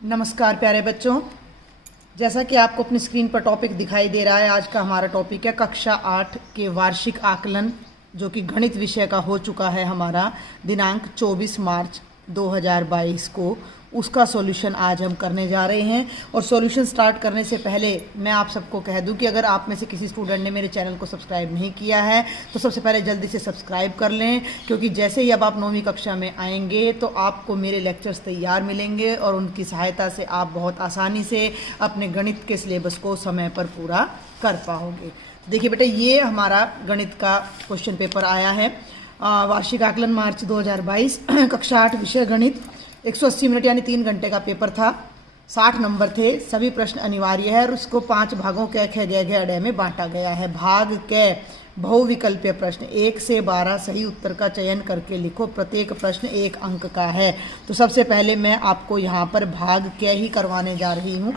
नमस्कार प्यारे बच्चों, जैसा कि आपको अपनी स्क्रीन पर टॉपिक दिखाई दे रहा है, आज का हमारा टॉपिक है कक्षा 8 के वार्षिक आकलन, जो कि गणित विषय का हो चुका है हमारा दिनांक 24 मार्च 2022 को। उसका सॉल्यूशन आज हम करने जा रहे हैं। और सॉल्यूशन स्टार्ट करने से पहले मैं आप सबको कह दूं कि अगर आप में से किसी स्टूडेंट ने मेरे चैनल को सब्सक्राइब नहीं किया है तो सबसे पहले जल्दी से सब्सक्राइब कर लें, क्योंकि जैसे ही अब आप 9वीं कक्षा में आएंगे तो आपको मेरे लेक्चर्स तैयार मिलेंगे और उनकी सहायता से आप बहुत आसानी से अपने गणित के सिलेबस को समय पर पूरा कर पाओगे। देखिए बेटा, ये हमारा गणित का क्वेश्चन पेपर आया है। वार्षिक आकलन मार्च 2022, कक्षा 8 विषय गणित। 180 मिनट यानी 3 घंटे का पेपर था। 60 नंबर थे। सभी प्रश्न अनिवार्य है और उसको 5 भागों क ख ग घ ड़ में बांटा गया है। भाग क बहुविकल्पीय प्रश्न 1 से 12 सही उत्तर का चयन करके लिखो। प्रत्येक प्रश्न 1 अंक का है। तो सबसे पहले मैं आपको यहाँ पर भाग क ही करवाने जा रही हूँ।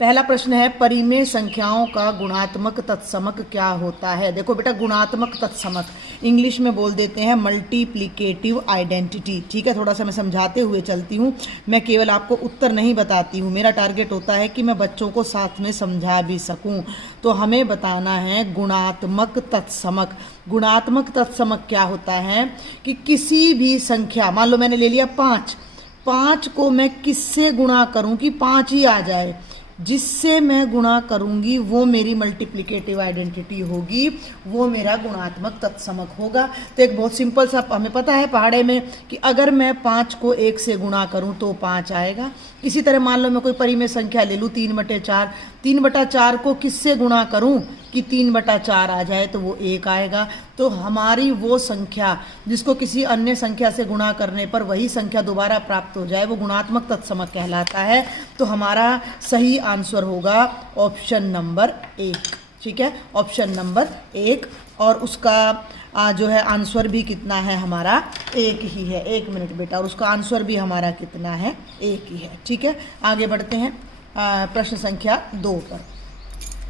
पहला प्रश्न है, परिमेय संख्याओं का गुणात्मक तत्समक क्या होता है। देखो बेटा, गुणात्मक तत्समक इंग्लिश में बोल देते हैं मल्टीप्लिकेटिव आइडेंटिटी। ठीक है, थोड़ा सा मैं समझाते हुए चलती हूँ। मैं केवल आपको उत्तर नहीं बताती हूँ, मेरा टारगेट होता है कि मैं बच्चों को साथ में समझा भी सकूँ। तो हमें बताना है गुणात्मक तत्समक। गुणात्मक तत्समक क्या होता है कि किसी भी संख्या, मान लो मैंने ले लिया 5 को मैं किससे गुणा करूँ कि 5 ही आ जाए, जिससे मैं गुणा करूंगी वो मेरी मल्टीप्लिकेटिव आइडेंटिटी होगी, वो मेरा गुणात्मक तत्समक होगा। तो एक बहुत सिंपल सा, हमें पता है पहाड़े में कि अगर मैं 5 को 1 से गुणा करूं तो 5 आएगा। इसी तरह मान लो मैं कोई परिमेय संख्या ले लूँ 3/4, 3/4 को किससे गुणा करूं कि 3/4 आ जाए तो वो 1 आएगा। तो हमारी वो संख्या जिसको किसी अन्य संख्या से गुणा करने पर वही संख्या दोबारा प्राप्त हो जाए, वो गुणात्मक तत्समक कहलाता है। तो हमारा सही आंसर होगा ऑप्शन नंबर 1। ठीक है, ऑप्शन नंबर 1। और उसका जो है आंसर भी कितना है हमारा, 1 ही है। 1 मिनट बेटा, और उसका आंसर भी हमारा कितना है, 1 ही है। ठीक है, आगे बढ़ते हैं प्रश्न संख्या 2 पर।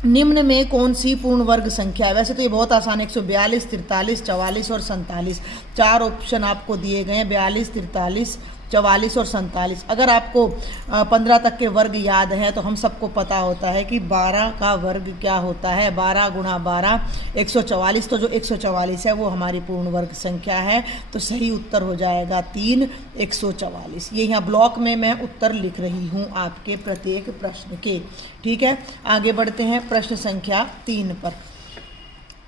निम्न में कौन सी पूर्ण वर्ग संख्या है। वैसे तो ये बहुत आसान है, 142, 43, 44 और 47। 4 ऑप्शन आपको दिए गए हैं, 42, 43, 44 और 47। अगर आपको 15 तक के वर्ग याद हैं तो हम सबको पता होता है कि 12 का वर्ग क्या होता है। 12 गुणा 12 144। तो जो 144 है वो हमारी पूर्ण वर्ग संख्या है। तो सही उत्तर हो जाएगा 3, 144। ये यहाँ ब्लॉक में मैं उत्तर लिख रही हूँ आपके प्रत्येक प्रश्न के। ठीक है, आगे बढ़ते हैं प्रश्न संख्या 3 पर।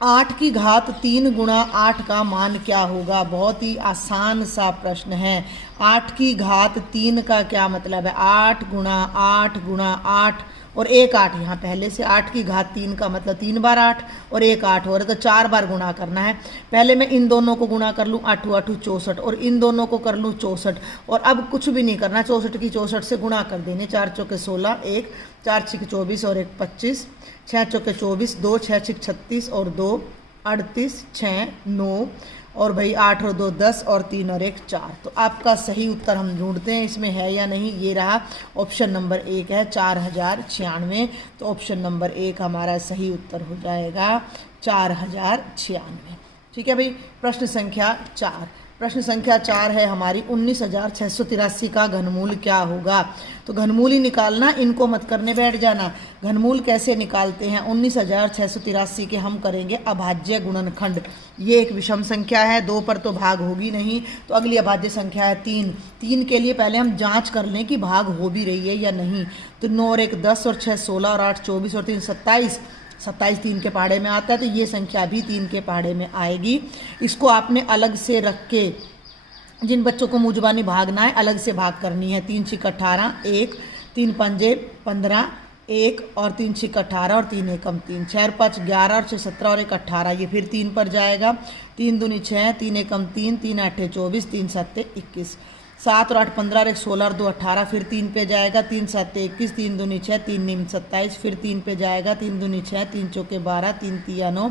8 की घात 3 गुणा 8 का मान क्या होगा। बहुत ही आसान सा प्रश्न है। 8 की घात 3 का क्या मतलब है, 8 गुणा 8 गुणा 8 और 1 8। यहाँ पहले से 8 की घात 3 का मतलब 3 बार 8 और 1 8 हो रहा है, तो 4 बार गुणा करना है। पहले मैं इन दोनों को गुणा कर लूँ, 8 8 64, और इन दोनों को कर लूँ 64। और अब कुछ भी नहीं करना, 64 की 64 से गुणा कर देने। 4 चौके 16, 1 4 6 24 और 1 25, 6 चौके 24, 2 6 6 36 और 2 38, 6 9 और भाई 8 और 2 10 और 3 और 1 4। तो आपका सही उत्तर हम ढूंढते हैं इसमें है या नहीं। ये रहा ऑप्शन नंबर 1 है, 4096। तो ऑप्शन नंबर 1 हमारा सही उत्तर हो जाएगा 4096। ठीक है भाई, प्रश्न संख्या 4। प्रश्न संख्या 4 है हमारी, 19,683 का घनमूल क्या होगा। तो घनमूल ही निकालना, इनको मत करने बैठ जाना। घनमूल कैसे निकालते हैं, 19,683 के हम करेंगे अभाज्य गुणनखंड। ये एक विषम संख्या है, 2 पर तो भाग होगी नहीं, तो अगली अभाज्य संख्या है 3। 3 के लिए पहले हम जांच कर लें कि भाग हो भी रही है या नहीं। तो 9 और 1 10 और 6 16 और 8 24 और 3 27। 27 3 के पहाड़े में आता है, तो ये संख्या भी 3 के पहाड़े में आएगी। इसको आपने अलग से रख के, जिन बच्चों को मुजबानी भागना है अलग से भाग करनी है। 3 6 18, 1 3 पंजे 15, 1 और 3 6 18 और 3 एकम 3, 6 और 5 11 और 6 17 और 1 18। ये फिर 3 पर जाएगा। 3 दूनी 6, 3 एकम 3, 3 8 24, 3 7 21, 7 और 8 15 और 1 16 और 2 18। फिर 3 पे जाएगा, 3 7 21, 3 दूनी 6, 3 नीम 27। फिर 3 पे जाएगा, 3 दूनी 6, 3 चौके 12, 3 तिया 9,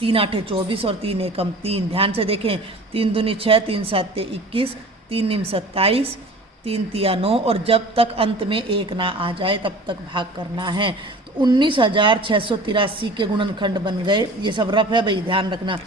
3 8 24 और 3 एकम 3। ध्यान से देखें, 3 दूनी 6, 3 7 21, 3 नीम 27, 3 तिया 9, और जब तक अंत में 1 ना आ जाए तब तक भाग करना है। तो 19,683 के गुणनखंड बन गए। ये सब रफ है भाई, ध्यान रखना।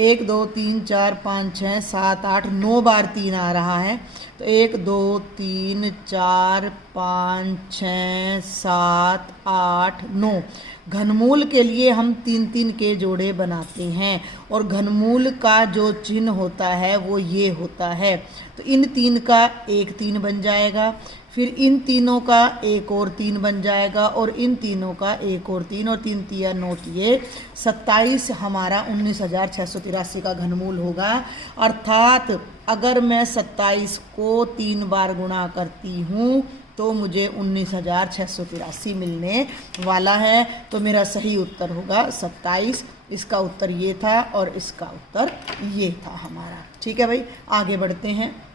1 2 3 4 5 6 7 8 9 बार 3 आ रहा है। तो 1 2 3 4 5 6 7 8 9। घनमूल के लिए हम 3 के जोड़े बनाते हैं और घनमूल का जो चिन्ह होता है वो ये होता है। तो इन 3 का एक 3 बन जाएगा, फिर इन तीनों का एक और 3 बन जाएगा और इन तीनों का एक और 3 और 3 तिया 9 तिये 27 हमारा 19,683 का घनमूल होगा। अर्थात अगर मैं 27 को 3 बार गुणा करती हूँ तो मुझे 19,683 मिलने वाला है। तो मेरा सही उत्तर होगा 27। इसका उत्तर ये था और इसका उत्तर ये था हमारा। ठीक है भाई, आगे बढ़ते हैं।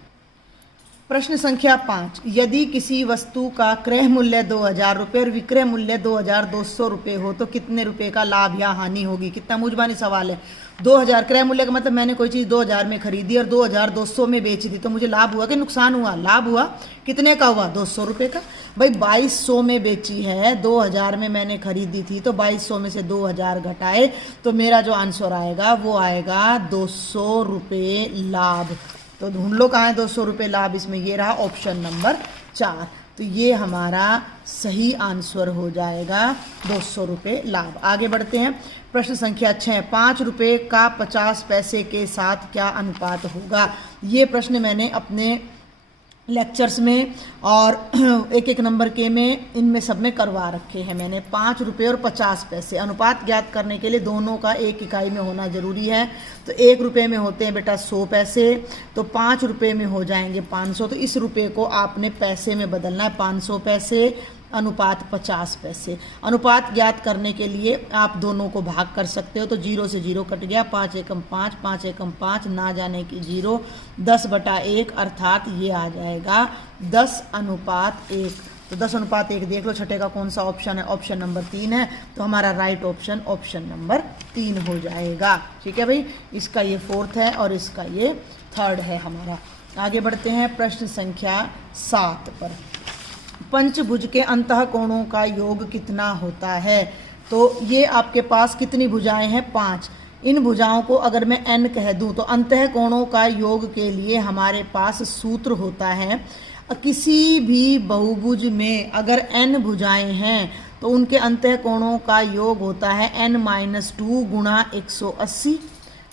प्रश्न संख्या 5, यदि किसी वस्तु का क्रय मूल्य 2,000 रुपये और विक्रय मूल्य 2,200 रुपये हो तो कितने रुपए का लाभ या हानि होगी। कितना मूजबानी सवाल है। 2,000 क्रय मूल्य का मतलब मैंने कोई चीज़ 2,000 में खरीदी और 2,200 में बेच दी, तो मुझे लाभ हुआ कि नुकसान हुआ। लाभ हुआ। कितने का हुआ? 200 रुपये का। भाई 2,200 में बेची है, 2,000 में मैंने खरीदी थी, तो 2,200 में से 2,000 घटाए तो मेरा जो आंसर आएगा वो आएगा 200 रुपये लाभ। तो ढूंढ लो कहाँ है 200 रुपये लाभ। इसमें ये रहा ऑप्शन नंबर 4। तो ये हमारा सही आंसर हो जाएगा 200 रुपये लाभ। आगे बढ़ते हैं। प्रश्न संख्या 6, 5 रुपये का 50 पैसे के साथ क्या अनुपात होगा। ये प्रश्न मैंने अपने लेक्चर्स में और एक नंबर के में इनमें सब में करवा रखे हैं मैंने। 5 रुपये और 50 पैसे अनुपात ज्ञात करने के लिए दोनों का एक इकाई में होना ज़रूरी है। तो 1 रुपये में होते हैं बेटा 100 पैसे, तो 5 रुपये में हो जाएंगे 500। तो इस रुपये को आपने पैसे में बदलना है, 500 पैसे अनुपात 50 पैसे। अनुपात ज्ञात करने के लिए आप दोनों को भाग कर सकते हो। तो 0 से 0 कट गया, 5 एकम 5, 5 एकम 5, ना जाने की 0, 10/1 अर्थात ये आ जाएगा 10:1। तो 10:1 देख लो छठे का कौन सा ऑप्शन है। ऑप्शन नंबर 3 है। तो हमारा राइट ऑप्शन ऑप्शन नंबर 3 हो जाएगा। ठीक है भाई, इसका ये 4th है और इसका ये 3rd है हमारा। आगे बढ़ते हैं प्रश्न संख्या 7 पर। पंचभुज के अंतः कोणों का योग कितना होता है। तो ये आपके पास कितनी भुजाएं हैं? 5। इन भुजाओं को अगर मैं n कह दूं तो अंतः कोणों का योग के लिए हमारे पास सूत्र होता है। किसी भी बहुभुज में अगर n भुजाएं हैं तो उनके अंतः कोणों का योग होता है n-2 गुणा 180।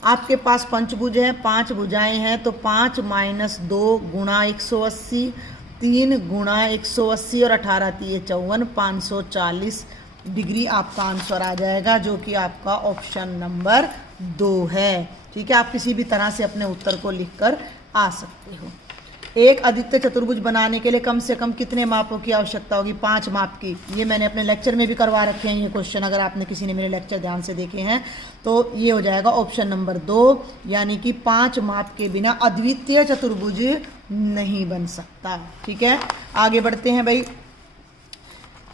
आपके पास पंचभुज है, 5 भुजाएं हैं, तो 5 - 2 गुणा 180, 3 गुणा 180 और 18 × 54, 540 डिग्री आपका आंसर आ जाएगा, जो कि आपका ऑप्शन नंबर 2 है। ठीक है, आप किसी भी तरह से अपने उत्तर को लिखकर आ सकते हो। एक अद्वितीय चतुर्भुज बनाने के लिए कम से कम कितने मापों की आवश्यकता होगी? 5 माप की। ये मैंने अपने लेक्चर में भी करवा रखे हैं ये क्वेश्चन, अगर आपने किसी ने मेरे लेक्चर ध्यान से देखे हैं तो ये हो जाएगा ऑप्शन नंबर 2, यानी कि 5 माप के बिना अद्वितीय चतुर्भुज नहीं बन सकता। ठीक है, आगे बढ़ते हैं भाई।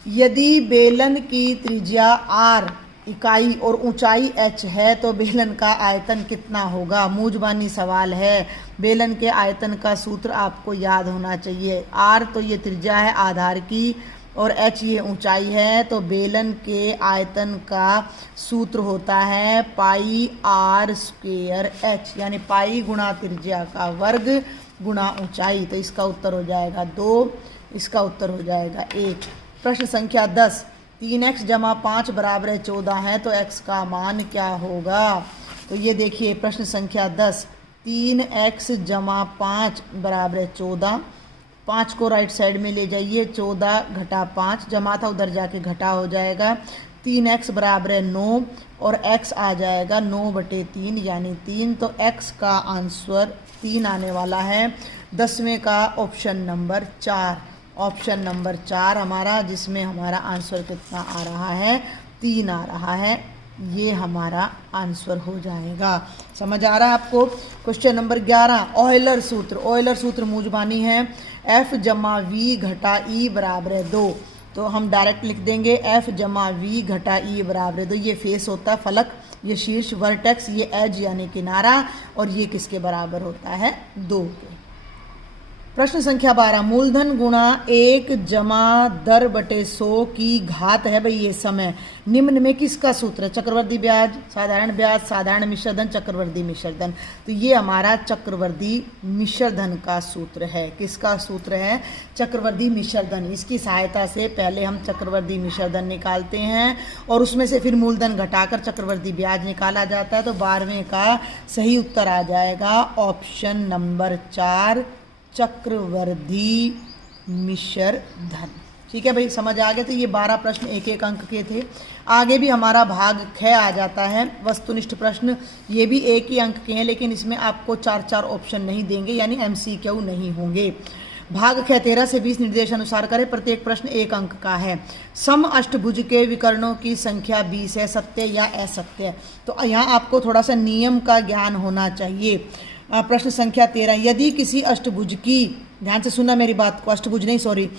यदि बेलन की त्रिज्या r इकाई और ऊंचाई h है तो बेलन का आयतन कितना होगा? मूजबानी सवाल है। बेलन के आयतन का सूत्र आपको याद होना चाहिए। r तो ये त्रिज्या है आधार की और h ये ऊंचाई है। तो बेलन के आयतन का सूत्र होता है πr²h, यानी पाई गुणा त्रिज्या का वर्ग गुणा ऊंचाई। तो इसका उत्तर हो जाएगा 2, इसका उत्तर हो जाएगा 1। प्रश्न संख्या 10, 3x + 5 = 14 है तो x का मान क्या होगा? तो ये देखिए प्रश्न संख्या 10, 3x + 5 = 14। 5 को राइट साइड में ले जाइए, 14 घटा 5 जमा था उधर जाके घटा हो जाएगा। 3x = 9 और x आ जाएगा 9/3 यानी 3। तो x का आंसर 3 आने वाला है। 10वें का ऑप्शन नंबर 4, ऑप्शन नंबर 4 हमारा, जिसमें हमारा आंसर कितना आ रहा है? 3 आ रहा है। ये हमारा आंसर हो जाएगा। समझ आ रहा है आपको? क्वेश्चन नंबर 11, ऑयलर सूत्र। ऑयलर सूत्र मूजबानी है f + v घटा e = 2। तो हम डायरेक्ट लिख देंगे f + v घटा e = 2। ये फेस होता है फलक, ये शीर्ष वर्टेक्स, ये एज यानी किनारा, और ये किसके बराबर होता है? 2 के। प्रश्न संख्या 12, मूलधन गुणा 1 जमा दर बटे 100 की घात है भाई ये समय, निम्न में किसका सूत्र है? चक्रवर्ती ब्याज, साधारण मिश्र धन, चक्रवर्ती मिश्र धन। तो ये हमारा चक्रवर्ती मिश्र धन का सूत्र है। किसका सूत्र है? चक्रवर्ती मिश्र धन। इसकी सहायता से पहले हम चक्रवर्ती मिश्र धन निकालते हैं और उसमें से फिर मूलधन घटाकर चक्रवर्ती ब्याज निकाला जाता है। तो 12वें का सही उत्तर आ जाएगा ऑप्शन नंबर 4, चक्रवर्ती मिश्र धन। ठीक है भाई, समझ आ गए? तो ये 12 प्रश्न एक एक अंक के थे। आगे भी हमारा भाग ख आ जाता है, वस्तुनिष्ठ प्रश्न। ये भी एक ही अंक के हैं, लेकिन इसमें आपको 4-4 ऑप्शन नहीं देंगे, यानी MCQ नहीं होंगे। भाग ख 13 से 20 निर्देश अनुसार करें। प्रत्येक प्रश्न एक अंक का है। सम अष्टभुज के विकर्णों की संख्या 20 है, सत्य या असत्य? तो यहाँ आपको थोड़ा सा नियम का ज्ञान होना चाहिए। प्रश्न संख्या 13, यदि किसी अष्टभुज की, ध्यान से सुनना मेरी बात को, अष्टभुज नहीं सॉरी,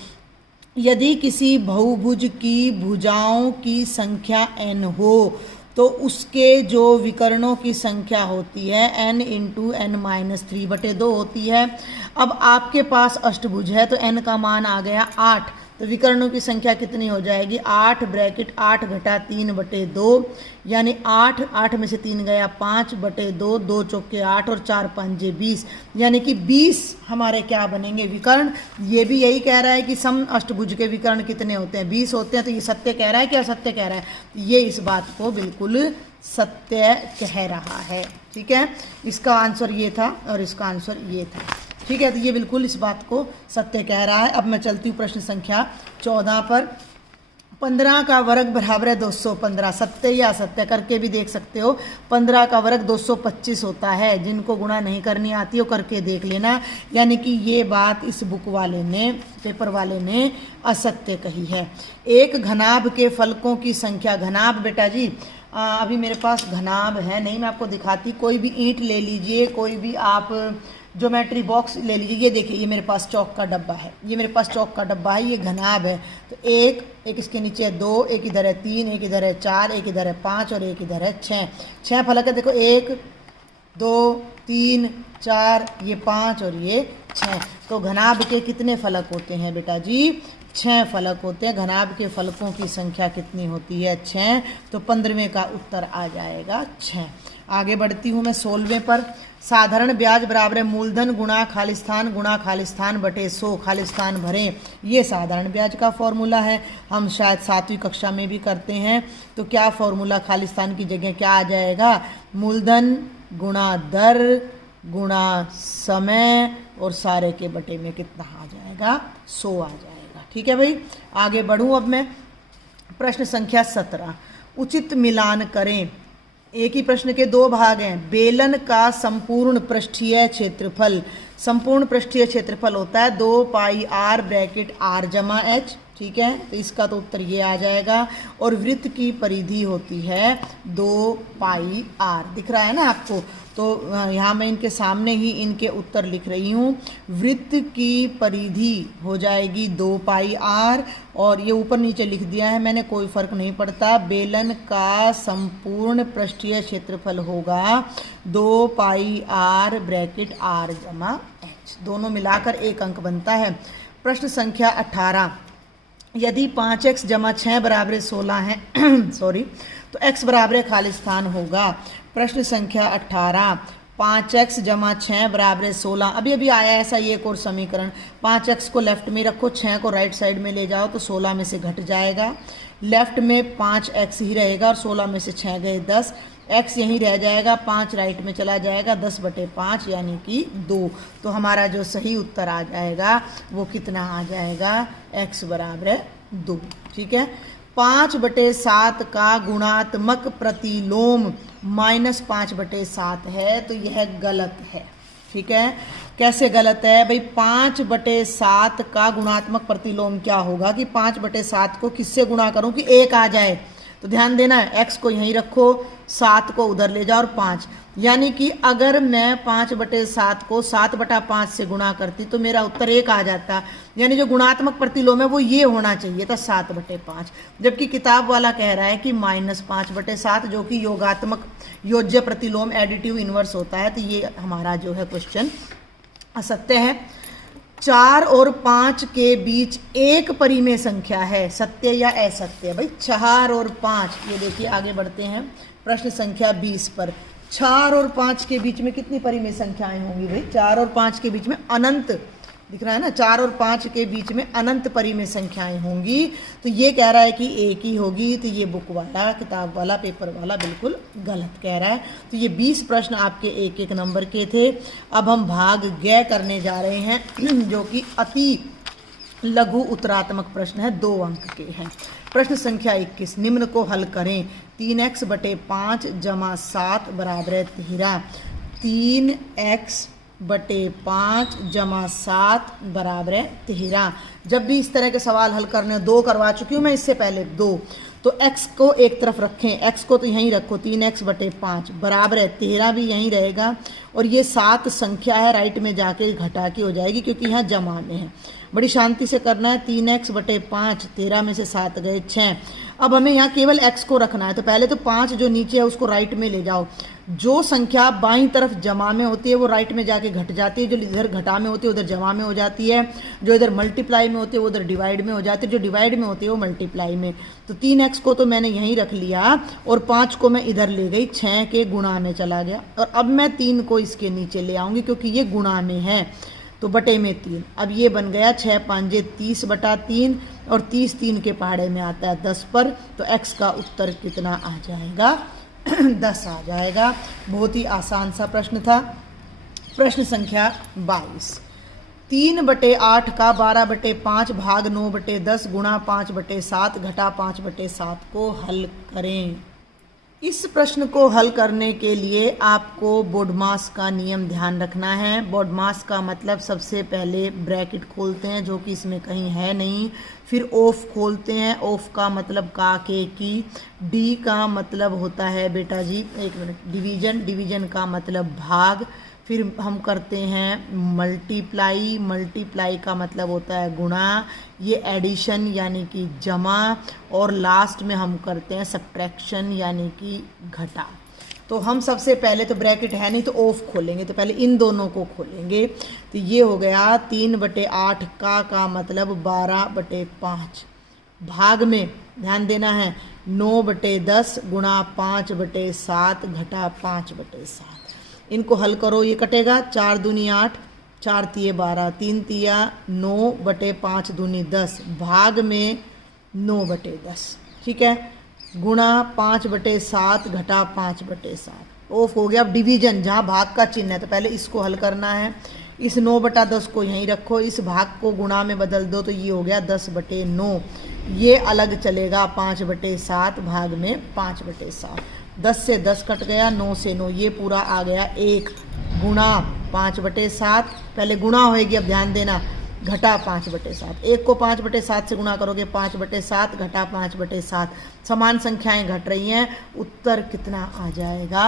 यदि किसी बहुभुज की भुजाओं की संख्या n हो तो उसके जो विकर्णों की संख्या होती है n × n-3/2 होती है। अब आपके पास अष्टभुज है तो n का मान आ गया 8, तो विकर्णों की संख्या कितनी हो जाएगी? 8 ब्रैकेट 8 घटा 3/2, यानी 8 में से 3 गया 5/2, 2 चौके 8 और 4 पंजे 20, यानी कि 20 हमारे क्या बनेंगे? विकर्ण। ये भी यही कह रहा है कि सम अष्टभुज के विकर्ण कितने होते हैं? 20 होते हैं। तो ये सत्य कह रहा है कि असत्य कह रहा है? ये इस बात को बिल्कुल सत्य कह रहा है। ठीक है, इसका आंसर ये था और इसका आंसर ये था। ठीक है, तो ये बिल्कुल इस बात को सत्य कह रहा है। अब मैं चलती हूँ प्रश्न संख्या 14 पर। 15 का वर्ग बराबर है 215, सत्य या असत्य? करके भी देख सकते हो। 15 का वर्ग 225 होता है। जिनको गुणा नहीं करनी आती हो करके देख लेना, यानी कि ये बात इस बुक वाले ने, पेपर वाले ने असत्य कही है। एक घनाभ के फलकों की संख्या, घनाभ बेटा जी अभी मेरे पास घनाभ है नहीं, मैं आपको दिखाती। कोई भी ईंट ले लीजिए, कोई भी आप ज्योमेट्री बॉक्स ले लीजिए। ये देखिए, ये मेरे पास चौक का डब्बा है, ये मेरे पास चौक का डब्बा है, ये घनाभ है। तो एक इसके नीचे 2, एक इधर है 3, एक इधर है 4, एक इधर है 5 और एक इधर है 6। 6 फलक है। देखो 1 2 3 4, ये 5 और ये 6। तो घनाभ के कितने फलक होते हैं बेटा जी? 6 फलक होते हैं। घनाभ के फलकों की संख्या कितनी होती है? 6। तो 15वें का उत्तर आ जाएगा 6। आगे बढ़ती हूँ मैं 16वें पर। साधारण ब्याज बराबर है मूलधन गुणा खालिस्तान बटे 100, खालिस्तान भरें। ये साधारण ब्याज का फॉर्मूला है, हम शायद 7वीं कक्षा में भी करते हैं। तो क्या फॉर्मूला खालिस्तान की जगह क्या आ जाएगा? मूलधन गुणा दर गुणा समय और सारे के बटे में कितना आ जाएगा? 100 आ जाएगा। ठीक है भाई, आगे बढ़ूँ अब मैं। प्रश्न संख्या 17, उचित मिलान करें। एक ही प्रश्न के 2 भाग हैं। बेलन का संपूर्ण पृष्ठीय क्षेत्रफल, संपूर्ण पृष्ठीय क्षेत्रफल होता है 2 पाई r ब्रैकेट r जमा h। ठीक है, तो इसका तो उत्तर ये आ जाएगा। और वृत्त की परिधि होती है 2 पाई r, दिख रहा है ना आपको? तो यहाँ मैं इनके सामने ही इनके उत्तर लिख रही हूँ। वृत्त की परिधि हो जाएगी 2 पाई r, और ये ऊपर नीचे लिख दिया है मैंने, कोई फर्क नहीं पड़ता। बेलन का संपूर्ण पृष्ठीय क्षेत्रफल होगा 2 पाई r ब्रैकेट r जमा h, दोनों मिलाकर 1 अंक बनता है। प्रश्न संख्या 18, यदि 5x जमा 6 बराबर 16 है सॉरी, तो x बराबर खालिस्तान होगा। प्रश्न संख्या 18, 5x जमा 6 बराबर 16। अभी अभी आया ऐसा ये एक और समीकरण। 5x को लेफ्ट में रखो, 6 को राइट साइड में ले जाओ तो 16 में से घट जाएगा। लेफ्ट में 5x ही रहेगा और 16 में से 6 गए 10, x यहीं रह जाएगा, 5 राइट में चला जाएगा, 10/5 यानी कि 2। तो हमारा जो सही उत्तर आ जाएगा वो कितना आ जाएगा? x बराबर 2। ठीक है, 5/7 का गुणात्मक प्रतिलोम -5/7 है, तो यह गलत है। ठीक है, कैसे गलत है भाई? 5/7 का गुणात्मक प्रतिलोम क्या होगा कि 5/7 को किससे गुणा करूं कि 1 आ जाए? तो ध्यान देना है, x को यहीं रखो, 7 को उधर ले जाओ और 5, यानी कि अगर मैं 5/7 को 7/5 से गुणा करती तो मेरा उत्तर 1 आ जाता। यानी जो गुणात्मक प्रतिलोम है वो ये होना चाहिए था 7/5, जबकि किताब वाला कह रहा है कि -5/7, जो कि योगात्मक योज्य प्रतिलोम एडिटिव इनवर्स होता है। तो ये हमारा जो है क्वेश्चन असत्य है। 4 और 5 के बीच एक परिमेय संख्या है, सत्य या असत्य? भाई 4 और 5, ये देखिए आगे बढ़ते हैं प्रश्न संख्या 20 पर। 4 और 5 के बीच में कितनी परिमेय संख्याएं होंगी भाई? 4 और 5 के बीच में अनंत दिख रहा है ना, 4 और 5 के बीच में अनंत परिमेय संख्याएं होंगी। तो ये कह रहा है कि एक ही होगी, तो ये बुक वाला, किताब वाला, पेपर वाला बिल्कुल गलत कह रहा है। तो ये 20 प्रश्न आपके एक एक नंबर के थे। अब हम भाग ग करने जा रहे हैं जो कि अति लघु उत्तरात्मक प्रश्न है, 2 अंक के हैं। प्रश्न संख्या 21, निम्न को हल करें। 3x बटे 5 जमा 7 बराबर है 13। 3x बटे 5 जमा 7 बराबर है 13। जब भी इस तरह के सवाल हल करने, 2 करवा चुकी हूँ मैं इससे पहले 2, तो x को एक तरफ रखें, x को तो यहीं रखो, 3x बटे 5 बराबर है 13 भी यहीं रहेगा, और ये 7 संख्या है, राइट में जाके घटा के हो जाएगी क्योंकि यहाँ जमा में है। बड़ी शांति से करना है। 3x बटे 5, 13 में से 7 गए 6। अब हमें यहाँ केवल x को रखना है, तो पहले तो 5 जो नीचे है उसको राइट में ले जाओ। जो संख्या बाईं तरफ जमा में होती है वो राइट में जाके घट जाती है, जो इधर घटा में होती है उधर जमा में हो जाती है, जो इधर मल्टीप्लाई में होती है वो उधर डिवाइड में हो जाती है, जो डिवाइड में होती है वो मल्टीप्लाई में। तो 3x को तो मैंने यहीं रख लिया और 5 को मैं इधर ले गई, 6 के गुणा में चला गया, और अब मैं 3 को इसके नीचे ले आऊँगी क्योंकि ये गुणा में है, तो बटे में 3। अब ये बन गया 6 5 30 बटा 3, और 30 3 के पहाड़े में आता है 10 पर, तो x का उत्तर कितना आ जाएगा? 10 आ जाएगा। बहुत ही आसान सा प्रश्न था। प्रश्न संख्या 22, 3 बटे 8 का 12 बटे 5 भाग 9 बटे 10 गुणा 5 बटे 7 घटा 5 बटे 7 को हल करें। इस प्रश्न को हल करने के लिए आपको बोडमास का नियम ध्यान रखना है। बोडमास का मतलब सबसे पहले ब्रैकेट खोलते हैं जो कि इसमें कहीं है नहीं, फिर ऑफ खोलते हैं, ऑफ का मतलब का के की, डी का मतलब होता है बेटा जी, एक मिनट, डिवीजन, डिवीजन का मतलब भाग, फिर हम करते हैं मल्टीप्लाई, मल्टीप्लाई का मतलब होता है गुणा, ये एडिशन यानी कि जमा, और लास्ट में हम करते हैं सब्ट्रैक्शन यानी कि घटा। तो हम सबसे पहले तो ब्रैकेट है नहीं तो ऑफ खोलेंगे, तो पहले इन दोनों को खोलेंगे। तो ये हो गया 3 बटे 8 का मतलब 12 बटे 5, भाग में ध्यान देना है 9 बटे 10 गुणा 5 बटे 7 घटा 5 बटे 7। इनको हल करो, ये कटेगा, 4 दूनी 8, 4 तिये 12, 3 तिया 9 बटे 5 दूनी 10, भाग में 9 बटे 10, ठीक है, गुणा 5 बटे 7 घटा 5 बटे 7। ऑफ हो गया। अब डिवीजन, जहाँ भाग का चिन्ह है तो पहले इसको हल करना है। इस 9 बटा 10 को यहीं रखो, इस भाग को गुणा में बदल दो, तो ये हो गया 10 बटे 9, ये अलग चलेगा 5 बटे 7 भाग में 5 बटे 7। 10 से 10 कट गया, 9 से 9, ये पूरा आ गया 1 गुणा 5 बटे 7, पहले गुणा होएगी, अब ध्यान देना, घटा 5 बटे 7। 1 को 5 बटे 7 से गुणा करोगे 5 बटे 7 घटा 5 बटे 7, समान संख्याएं घट रही हैं, उत्तर कितना आ जाएगा?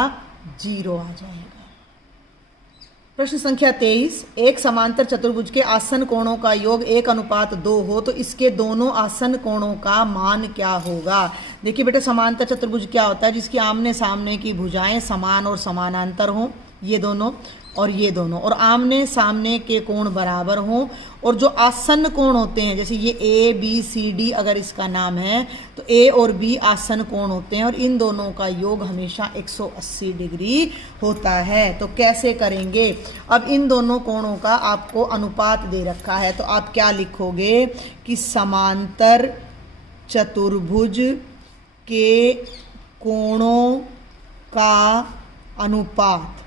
0 आ जाएगा। प्रश्न संख्या 23, एक समांतर चतुर्भुज के आसन कोणों का योग 1:2 हो तो इसके दोनों आसन कोणों का मान क्या होगा? देखिए बेटा, समांतर चतुर्भुज क्या होता है? जिसकी आमने सामने की भुजाएं समान और समानांतर हों, ये दोनों और ये दोनों, और आमने सामने के कोण बराबर हों, और जो आसन्न कोण होते हैं, जैसे ये ए बी सी डी अगर इसका नाम है तो ए और बी आसन्न कोण होते हैं, और इन दोनों का योग हमेशा 180 डिग्री होता है। तो कैसे करेंगे? अब इन दोनों कोणों का आपको अनुपात दे रखा है, तो आप क्या लिखोगे कि समांतर चतुर्भुज के कोणों का अनुपात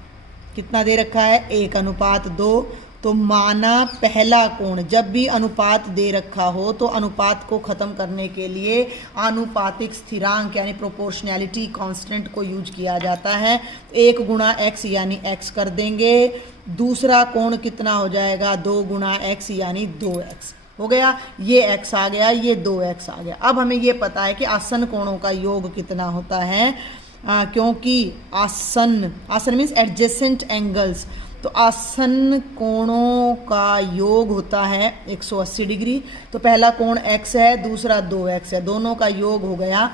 कितना दे रखा है? 1:2। तो माना पहला कोण, जब भी अनुपात दे रखा हो तो अनुपात को ख़त्म करने के लिए आनुपातिक स्थिरांक यानी प्रोपोर्शनैलिटी कांस्टेंट को यूज किया जाता है। 1 गुणा x यानी x कर देंगे। दूसरा कोण कितना हो जाएगा? 2 गुणा x यानी 2x हो गया, ये x आ गया, ये 2x आ गया। अब हमें ये पता है कि आसन्न कोणों का योग कितना होता है, क्योंकि आसन मीन्स एडजेसेंट एंगल्स, तो आसन्न कोणों का योग होता है 180 डिग्री। तो पहला कोण x है, दूसरा 2x है, दोनों का योग हो गया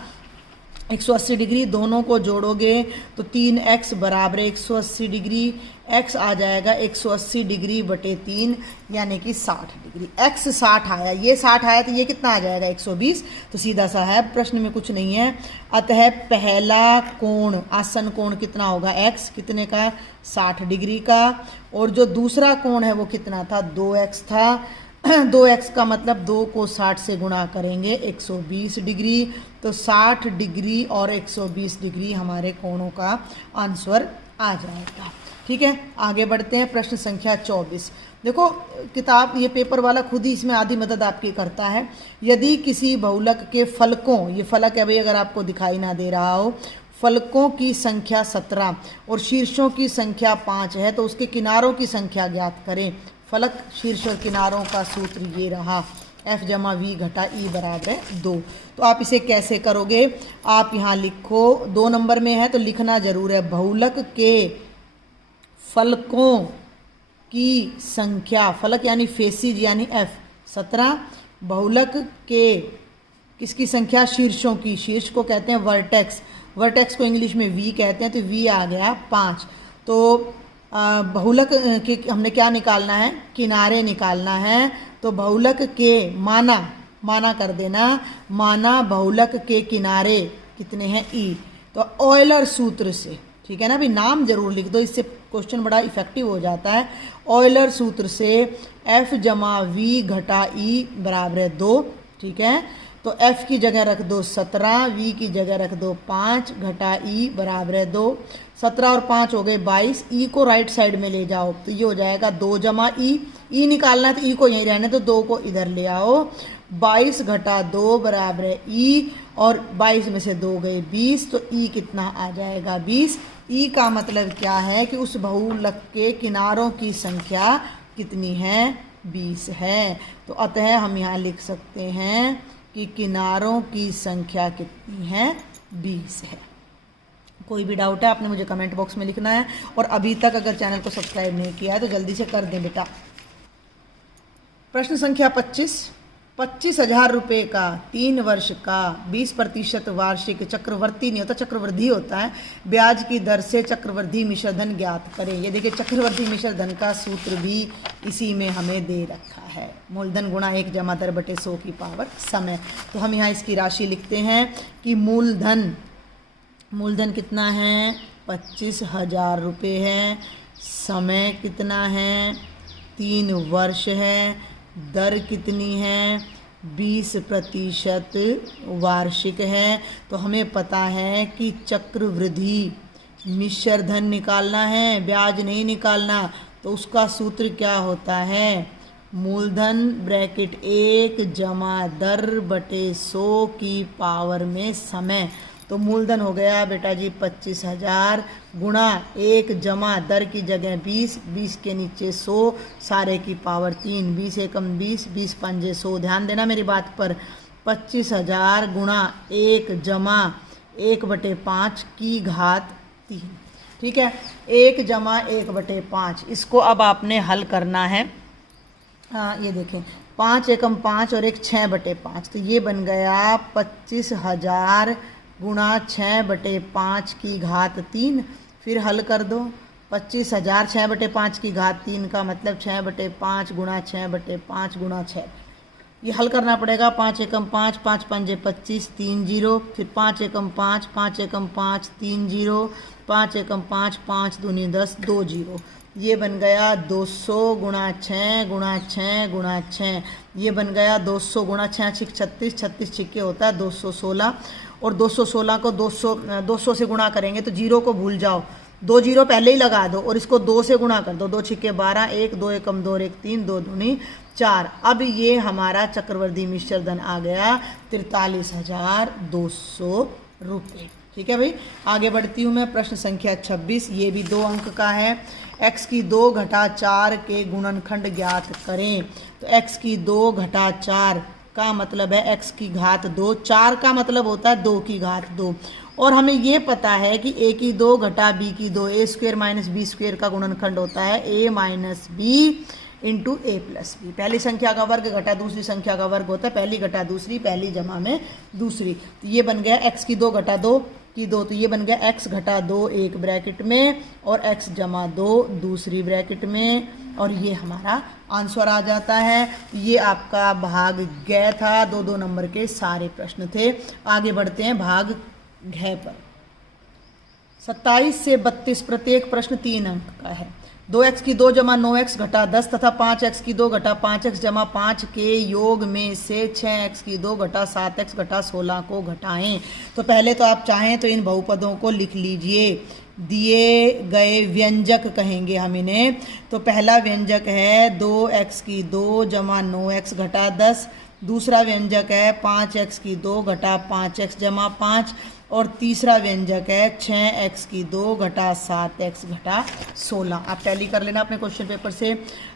180 डिग्री। दोनों को जोड़ोगे तो 3x बराबर 180 डिग्री, x आ जाएगा 180 डिग्री बटे 3 यानी कि 60 डिग्री। x 60 आया, ये 60 आया तो ये कितना आ जाएगा 120, तो सीधा सा है, प्रश्न में कुछ नहीं है। अतः पहला कोण, आसन कोण कितना होगा x, कितने का, 60 डिग्री का। और जो दूसरा कोण है वो कितना था, 2x था। 2x का मतलब 2 को 60 से गुणा करेंगे 120 डिग्री, तो 60 डिग्री और 120 डिग्री हमारे कोणों का आंसर आ जाएगा। ठीक है, आगे बढ़ते हैं। प्रश्न संख्या 24। देखो किताब, ये पेपर वाला खुद ही इसमें आधी मदद आपकी करता है। यदि किसी बहुलक के फलकों, ये फलक है भाई, अगर आपको दिखाई ना दे रहा हो, फलकों की संख्या 17 और शीर्षों की संख्या 5 है, तो उसके किनारों की संख्या ज्ञात करें। फलक, शीर्ष और किनारों का सूत्र ये रहा, f जमा v घटा e बराबर 2। तो आप इसे कैसे करोगे, आप यहाँ लिखो, 2 नंबर में है तो लिखना जरूर है, बहुलक के फलकों की संख्या, फलक यानी फेसिज यानी f 17, बहुलक के किसकी संख्या, शीर्षों की, शीर्ष को कहते हैं वर्टेक्स, वर्टेक्स को इंग्लिश में v कहते हैं, तो v आ गया 5। तो बहुलक के हमने क्या निकालना है, किनारे निकालना है। तो बहुलक के माना कर देना, माना बहुलक के किनारे कितने हैं e, तो ऑयलर सूत्र से, ठीक है ना भाई, नाम जरूर लिख दो, इससे क्वेश्चन बड़ा इफेक्टिव हो जाता है। ऑयलर सूत्र से f जमा v घटा e बराबर 2, ठीक है। तो f की जगह रख दो 17, v की जगह रख दो 5 घटा e बराबर 2, 17 और 5 हो गए 22, e को राइट साइड में ले जाओ तो ये हो जाएगा 2 जमा e, e निकालना है तो e को यहीं रहने तो 2 को इधर ले आओ, 22 घटा 2 बराबर e, और 22 में से 2 गए 20, तो e कितना आ जाएगा 20। e का मतलब क्या है कि उस बहुलक के किनारों की संख्या कितनी है, 20 है। तो अतः हम यहाँ लिख सकते हैं कि किनारों की संख्या कितनी है, 20 है। कोई भी डाउट है आपने मुझे कमेंट बॉक्स में लिखना है, और अभी तक अगर चैनल को सब्सक्राइब नहीं किया है तो जल्दी से कर दें बेटा। प्रश्न संख्या 25। 25,000 रुपये का 3 वर्ष का 20% वार्षिक चक्रवर्ती नहीं होता, चक्रवृद्धि होता है, ब्याज की दर से चक्रवृद्धि मिश्रधन ज्ञात करें। ये देखिए चक्रवृद्धि मिश्रधन का सूत्र भी इसी में हमें दे रखा है, मूलधन गुणा 1 जमा दर बटे 100 की पावर समय। तो हम यहाँ इसकी राशि लिखते हैं कि मूलधन कितना है, 25,000 रुपये है, समय कितना है, 3 वर्ष है, दर कितनी है, 20% वार्षिक है। तो हमें पता है कि चक्रवृद्धि मिश्रधन निकालना है, ब्याज नहीं निकालना। तो उसका सूत्र क्या होता है, मूलधन ब्रैकेट 1 जमा दर बटे 100 की पावर में समय। तो मूलधन हो गया बेटा जी 25,000 गुणा 1 जमा दर की जगह 20, 20 के नीचे 100, सारे की पावर 3, 20 एकम 20, 20 पंजे 100। ध्यान देना मेरी बात पर, 25,000 गुणा 1 जमा 1 बटे 5 की घात 3, ठीक है, 1 जमा 1 बटे 5। इसको अब आपने हल करना है। हाँ ये देखें, 5 एकम 5 और 1 6 बटे 5, तो ये बन गया 25,000 गुणा 6 बटे 5 की घात 3। फिर हल कर दो, 25,000 6 बटे 5 की घात 3 का मतलब 6 बटे 5 गुणा 6 बटे 5 गुणा 6। ये हल करना पड़ेगा, 5 एकम 5, 5 पंजे 25, 3 जीरो, फिर 5 एकम 5, 5 एकम 5, 3 जीरो, 5 एकम 5, 5 दूनी 10, 2 जीरो। ये बन गया 200 गुणा 6 गुणा 6 गुणा 6। ये बन गया 200 गुणा 6 6 36, 36 छिक्के होता है 216, और 216 को 200 से गुणा करेंगे तो जीरो को भूल जाओ, 2 जीरो पहले ही लगा दो और इसको 2 से गुणा कर दो, 2 छिक्के 12, 1 2 एकम 2 1 3, 2 दूनी 4। अब ये हमारा चक्रवर्ती मिश्रधन आ गया 43,200 रुपये। ठीक है भाई, आगे बढ़ती हूँ मैं। प्रश्न संख्या 26, ये भी 2 अंक का है। x की 2 घटा 4 के गुणनखंड ज्ञात करें। तो x की 2 घटा 4 का मतलब है x की घात 2, 4 का मतलब होता है 2 की घात 2, और हमें ये पता है कि a की 2 घटा b की 2, a square minus b square का गुणनखंड होता है a minus b into a plus b. पहली संख्या का वर्ग घटा दूसरी संख्या का वर्ग होता है, पहली घटा दूसरी, पहली जमा में दूसरी। तो ये बन गया x की 2 घटा 2 की 2, तो ये बन गया x घटा 2 एक ब्रैकेट में और x जमा 2 दूसरी ब्रैकेट में, और ये हमारा आंसर आ जाता है। ये आपका भाग ग था, 2-2 नंबर के सारे प्रश्न थे। आगे बढ़ते हैं भाग घ पर। 27 से 32 प्रत्येक प्रश्न 3 अंक का है। 2x की 2 जमा 9x घटा 10 तथा 5x की 2 घटा 5x जमा 5 के योग में से 6x की 2 घटा 7x घटा 16 को घटाएं। तो पहले तो आप चाहें तो इन बहुपदों को लिख लीजिए। दिए गए व्यंजक कहेंगे हम इन्हें। तो पहला व्यंजक है 2x की 2 जमा 9x घटा 10, दूसरा व्यंजक है 5x की 2 घटा 5x जमा 5, और तीसरा व्यंजक है 6x की 2 घटा 7x घटा 16। आप टैली कर लेना अपने क्वेश्चन पेपर से।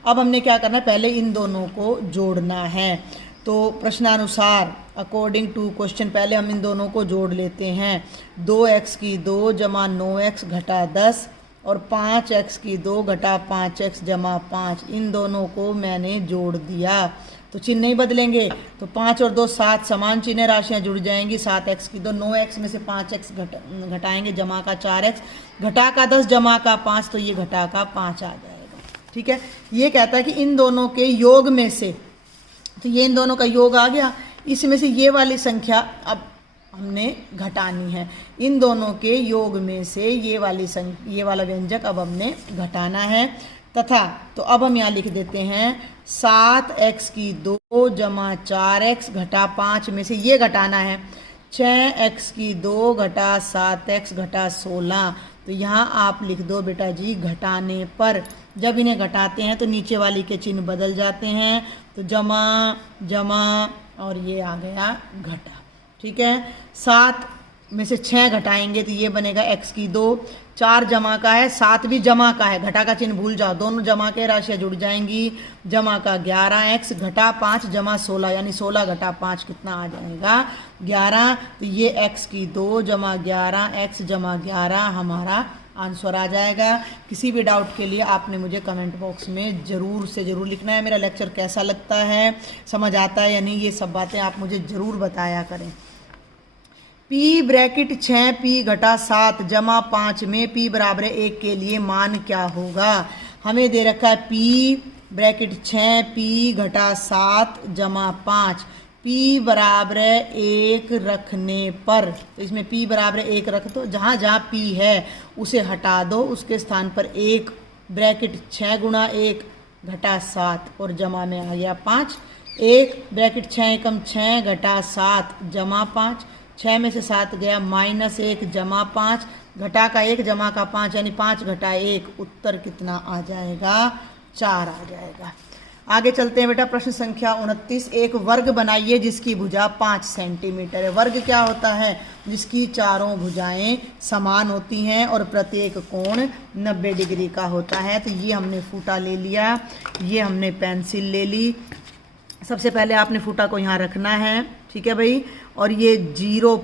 अब हमने क्या करना है, पहले इन दोनों को जोड़ना है। तो प्रश्नानुसार अकॉर्डिंग टू क्वेश्चन पहले हम इन दोनों को जोड़ लेते हैं। 2x की 2 जमा 9x घटा 10 और 5x की 2 घटा 5x जमा 5, इन दोनों को मैंने जोड़ दिया। तो चिन्ह नहीं बदलेंगे, तो 5 और 2 7 समान चिन्ह राशियां जुड़ जाएंगी। 7x की 2 9x में से 5x घटाएंगे, जमा का 4x, घटा का 10 जमा का 5, तो ये घटा का 5 आ जाएगा। ठीक है, ये कहता है कि इन दोनों के योग में से, तो ये इन दोनों का योग आ गया, इसमें से ये वाली संख्या अब हमने घटानी है। इन दोनों के योग में से ये वाला व्यंजक अब हमने घटाना है। तथा तो अब हम यहाँ लिख देते हैं 7x की 2 जमा 4x घटा 5 में से ये घटाना है 6x की 2 घटा 7x घटा 16। तो यहाँ आप लिख दो बेटा जी घटाने पर। जब इन्हें घटाते हैं तो नीचे वाली के चिन्ह बदल जाते हैं, तो जमा जमा और ये आ गया घटा। ठीक है, 7 में से 6 घटाएंगे तो ये बनेगा x की 2, 4 जमा का है, 7 भी जमा का है, घटा का चिन्ह भूल जाओ, दोनों जमा के राशियाँ जुड़ जाएंगी। जमा का 11x घटा 5 जमा 16, यानी 16 घटा 5 कितना आ जाएगा 11। तो ये x की 2 जमा 11 x जमा 11 हमारा आंसर आ जाएगा। किसी भी डाउट के लिए आपने मुझे कमेंट बॉक्स में ज़रूर से ज़रूर लिखना है। मेरा लेक्चर कैसा लगता है, समझ आता है या नहीं, ये सब बातें आप मुझे ज़रूर बताया करें। p ब्रैकेट 6p घटा 7 जमा 5 में p बराबर 1 के लिए मान क्या होगा। हमें दे रखा है p ब्रैकेट 6p घटा 7 जमा 5, p बराबर 1 रखने पर, तो इसमें p बराबर 1 रख दो, जहाँ जहाँ p है उसे हटा दो, उसके स्थान पर 1 ब्रैकेट 6 गुणा 1 घटा 7 और जमा में आ गया 5। 1 ब्रैकेट 6 एकम 6 घटा 7 जमा 5, 6 में से 7 गया -1 जमा 5, घटा का 1 जमा का 5 यानी 5 घटा 1, उत्तर कितना आ जाएगा 4 आ जाएगा। आगे चलते हैं बेटा, प्रश्न संख्या 29। एक वर्ग बनाइए जिसकी भुजा 5 सेंटीमीटर है। वर्ग क्या होता है, जिसकी चारों भुजाएं समान होती हैं और प्रत्येक कोण 90 डिग्री का होता है। तो ये हमने फूटा ले लिया, ये हमने पेंसिल ले ली। सबसे पहले आपने फूटा को यहाँ रखना है, ठीक है भाई, और ये 0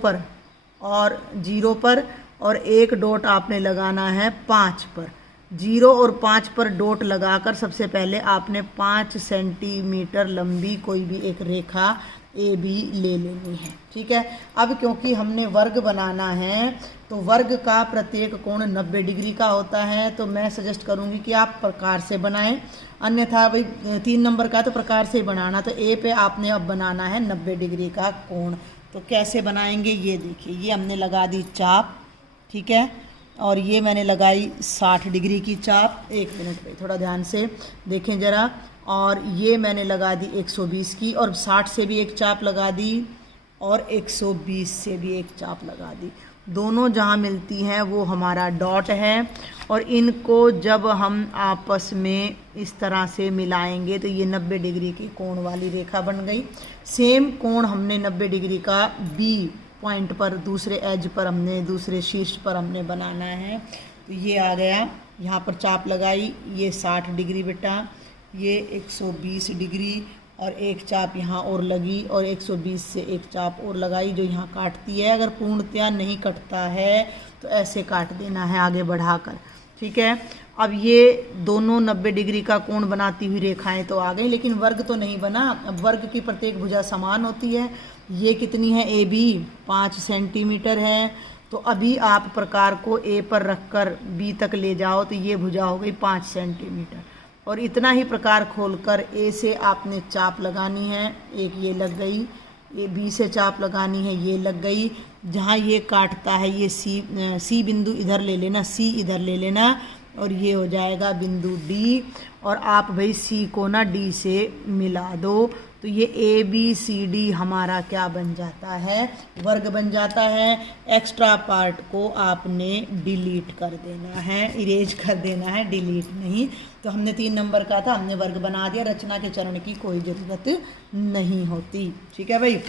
पर और एक डॉट आपने लगाना है 5 पर। 0 और 5 पर डॉट लगाकर सबसे पहले आपने 5 सेंटीमीटर लंबी कोई भी एक रेखा ए बी ले लेनी है। ठीक है, अब क्योंकि हमने वर्ग बनाना है तो वर्ग का प्रत्येक कोण 90 डिग्री का होता है, तो मैं सजेस्ट करूंगी कि आप प्रकार से बनाएं, अन्यथा भाई 3 नंबर का तो प्रकार से ही बनाना। तो ए पे आपने अब बनाना है 90 डिग्री का कोण। तो कैसे बनाएंगे ये देखिए, ये हमने लगा दी चाप, ठीक है, और ये मैंने लगाई 60 डिग्री की चाप। 1 मिनट भाई, थोड़ा ध्यान से देखें ज़रा। और ये मैंने लगा दी 120 की, और 60 से भी एक चाप लगा दी और 120 से भी एक चाप लगा दी। दोनों जहाँ मिलती हैं वो हमारा डॉट है, और इनको जब हम आपस में इस तरह से मिलाएंगे तो ये 90 डिग्री की कोण वाली रेखा बन गई। सेम कोण हमने 90 डिग्री का बी पॉइंट पर, दूसरे एज पर हमने, दूसरे शीर्ष पर हमने बनाना है। तो ये आ गया, यहाँ पर चाप लगाई, ये 60 डिग्री बेटा, ये 120 डिग्री, और एक चाप यहाँ और लगी, और 120 से एक चाप और लगाई जो यहाँ काटती है। अगर पूर्णतया नहीं कटता है तो ऐसे काट देना है आगे बढ़ाकर। ठीक है, अब ये दोनों 90 डिग्री का कोण बनाती हुई रेखाएं तो आ गई, लेकिन वर्ग तो नहीं बना। अब वर्ग की प्रत्येक भुजा समान होती है। ये कितनी है, ए बी 5 सेंटीमीटर है, तो अभी आप प्रकार को ए पर रखकर बी तक ले जाओ तो ये भुजा हो गई 5 सेंटीमीटर, और इतना ही प्रकार खोलकर ए से आपने चाप लगानी है, एक ये लग गई, ये बी से चाप लगानी है, ये लग गई। जहाँ ये काटता है ये सी बिंदु इधर ले लेना, सी इधर ले लेना, और ये हो जाएगा बिंदु डी। और आप भाई सी को ना डी से मिला दो, तो ये ए बी सी डी हमारा क्या बन जाता है, वर्ग बन जाता है। एक्स्ट्रा पार्ट को आपने डिलीट कर देना है, इरेज कर देना है, डिलीट नहीं। तो हमने 3 नंबर का था, हमने वर्ग बना दिया, रचना के चरण की कोई ज़रूरत नहीं होती। ठीक है भाई,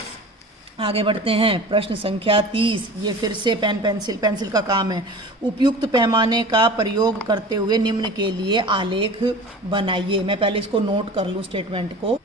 आगे बढ़ते हैं। प्रश्न संख्या 30, ये फिर से पेंसिल का काम है। उपयुक्त पैमाने का प्रयोग करते हुए निम्न के लिए आलेख बनाइए। मैं पहले इसको नोट कर लूँ स्टेटमेंट को।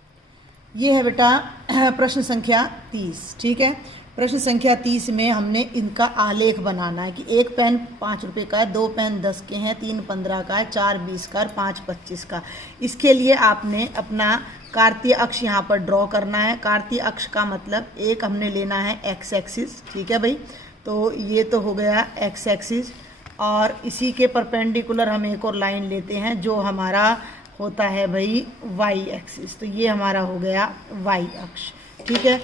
ये है बेटा प्रश्न संख्या 30। ठीक है, प्रश्न संख्या 30 में हमने इनका आलेख बनाना है कि एक पेन 5 रुपये का है, 2 पेन 10 के हैं, 3 15 का है, 4 20 का, 5 25 का। इसके लिए आपने अपना कार्तीय अक्ष यहाँ पर ड्रॉ करना है। कार्तीय अक्ष का मतलब एक हमने लेना है एक्स एक्सिस। ठीक है भाई, तो ये तो हो गया एक्स एक्सिस, और इसी के परपेंडिकुलर हम एक और लाइन लेते हैं जो हमारा होता है भाई वाई एक्सिस। तो ये हमारा हो गया वाई अक्ष। ठीक है,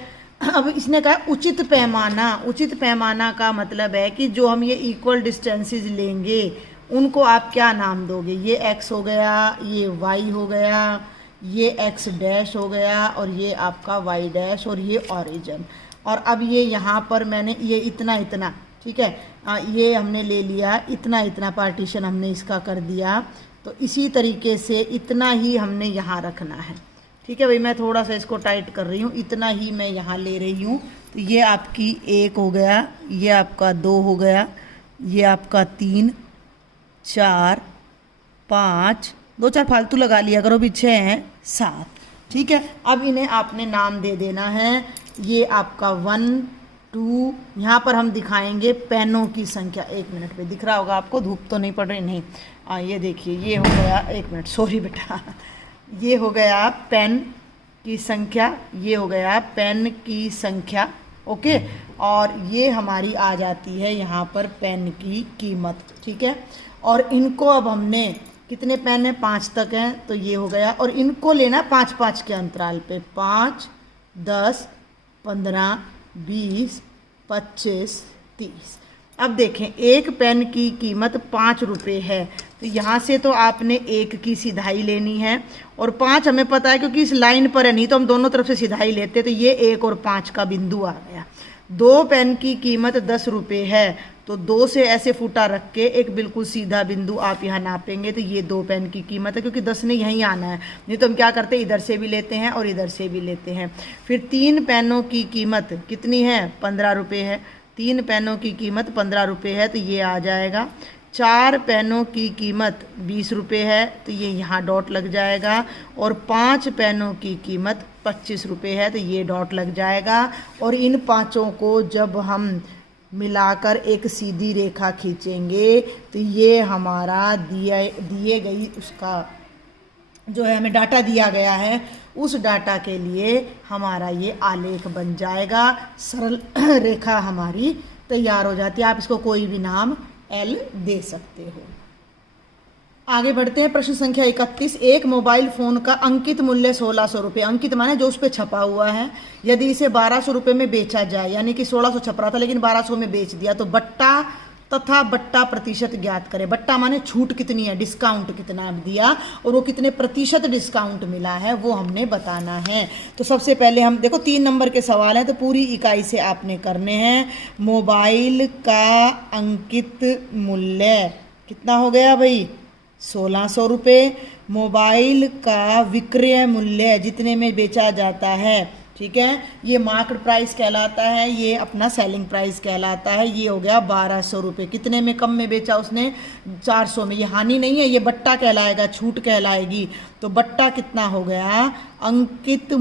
अब इसने कहा उचित पैमाना। उचित पैमाना का मतलब है कि जो हम ये इक्वल डिस्टेंसेस लेंगे उनको आप क्या नाम दोगे। ये एक्स हो गया, ये वाई हो गया, ये एक्स डैश हो गया, और ये आपका वाई डैश, और ये ऑरिजिन। और अब ये यहाँ पर मैंने ये इतना इतना, ठीक है, ये हमने ले लिया, इतना इतना पार्टीशन हमने इसका कर दिया। तो इसी तरीके से इतना ही हमने यहाँ रखना है। ठीक है भाई, मैं थोड़ा सा इसको टाइट कर रही हूँ, इतना ही मैं यहाँ ले रही हूँ। तो ये आपकी 1 हो गया, ये आपका 2 हो गया, ये आपका 3 4 5, 2 4 फालतू लगा लिया करो भी, 6 हैं 7। ठीक है, अब इन्हें आपने नाम दे देना है। ये आपका 1 2, यहाँ पर हम दिखाएंगे पेनों की संख्या। 1 मिनट पे दिख रहा होगा आपको, धूप तो नहीं पड़ रही, नहीं। ये देखिए, ये हो गया, 1 मिनट सॉरी बेटा, ये हो गया पेन की संख्या, ये हो गया पेन की संख्या। ओके, और ये हमारी आ जाती है यहाँ पर पेन की कीमत। ठीक है, और इनको अब हमने कितने पेन हैं, 5 तक हैं, तो ये हो गया। और इनको लेना 5-5 के अंतराल पे, 5 10 15 20 25 30। अब देखें, एक पेन की कीमत 5 रुपये है, तो यहाँ से तो आपने 1 की सिधाई लेनी है, और 5 हमें पता है क्योंकि इस लाइन पर है, नहीं तो हम दोनों तरफ से सिधाई लेते। तो ये 1 और 5 का बिंदु आ गया। 2 पेन की कीमत 10 रुपये है, तो 2 से ऐसे फूटा रख के एक बिल्कुल सीधा बिंदु आप यहाँ नापेंगे, तो ये 2 पेन की कीमत है, क्योंकि 10 ने यहीं आना है, नहीं तो हम क्या करते हैं, इधर से भी लेते हैं और इधर से भी लेते हैं। फिर 3 पेनों की कीमत कितनी है, 15 रुपये है। 3 पेनों की कीमत 15 रुपये है, तो ये आ जाएगा। 4 पेनों की कीमत 20 रुपये है, तो ये यहाँ डॉट लग जाएगा। और 5 पेनों की कीमत 25 रुपये है, तो ये डॉट लग जाएगा। और इन पाँचों को जब हम मिलाकर एक सीधी रेखा खींचेंगे तो ये हमारा दिए गई उसका जो है हमें डाटा दिया गया है, उस डाटा के लिए हमारा ये आलेख बन जाएगा। सरल रेखा हमारी तैयार हो जाती है। आप इसको कोई भी नाम एल दे सकते हो। आगे बढ़ते हैं। प्रश्न संख्या 31। एक मोबाइल फ़ोन का अंकित मूल्य 1600 रुपये, अंकित माने जो उस पर छपा हुआ है, यदि इसे 1200 रुपये में बेचा जाए, यानी कि 1600 छप रहा था लेकिन 1200 में बेच दिया, तो बट्टा तथा बट्टा प्रतिशत ज्ञात करें। बट्टा माने छूट कितनी है, डिस्काउंट कितना दिया, और वो कितने प्रतिशत डिस्काउंट मिला है वो हमने बताना है। तो सबसे पहले हम देखो 3 नंबर के सवाल हैं, तो पूरी इकाई से आपने करने हैं। मोबाइल का अंकित मूल्य कितना हो गया भाई, 1600 रुपये। मोबाइल का विक्रय मूल्य जितने में बेचा जाता है, ठीक है, ये मार्केट प्राइस कहलाता है, ये अपना सेलिंग प्राइस कहलाता है। ये हो गया 1200 रुपये। कितने में कम में बेचा उसने, 400 में। ये हानि नहीं है, ये बट्टा कहलाएगा, छूट कहलाएगी। तो बट्टा कितना हो गया, अंकित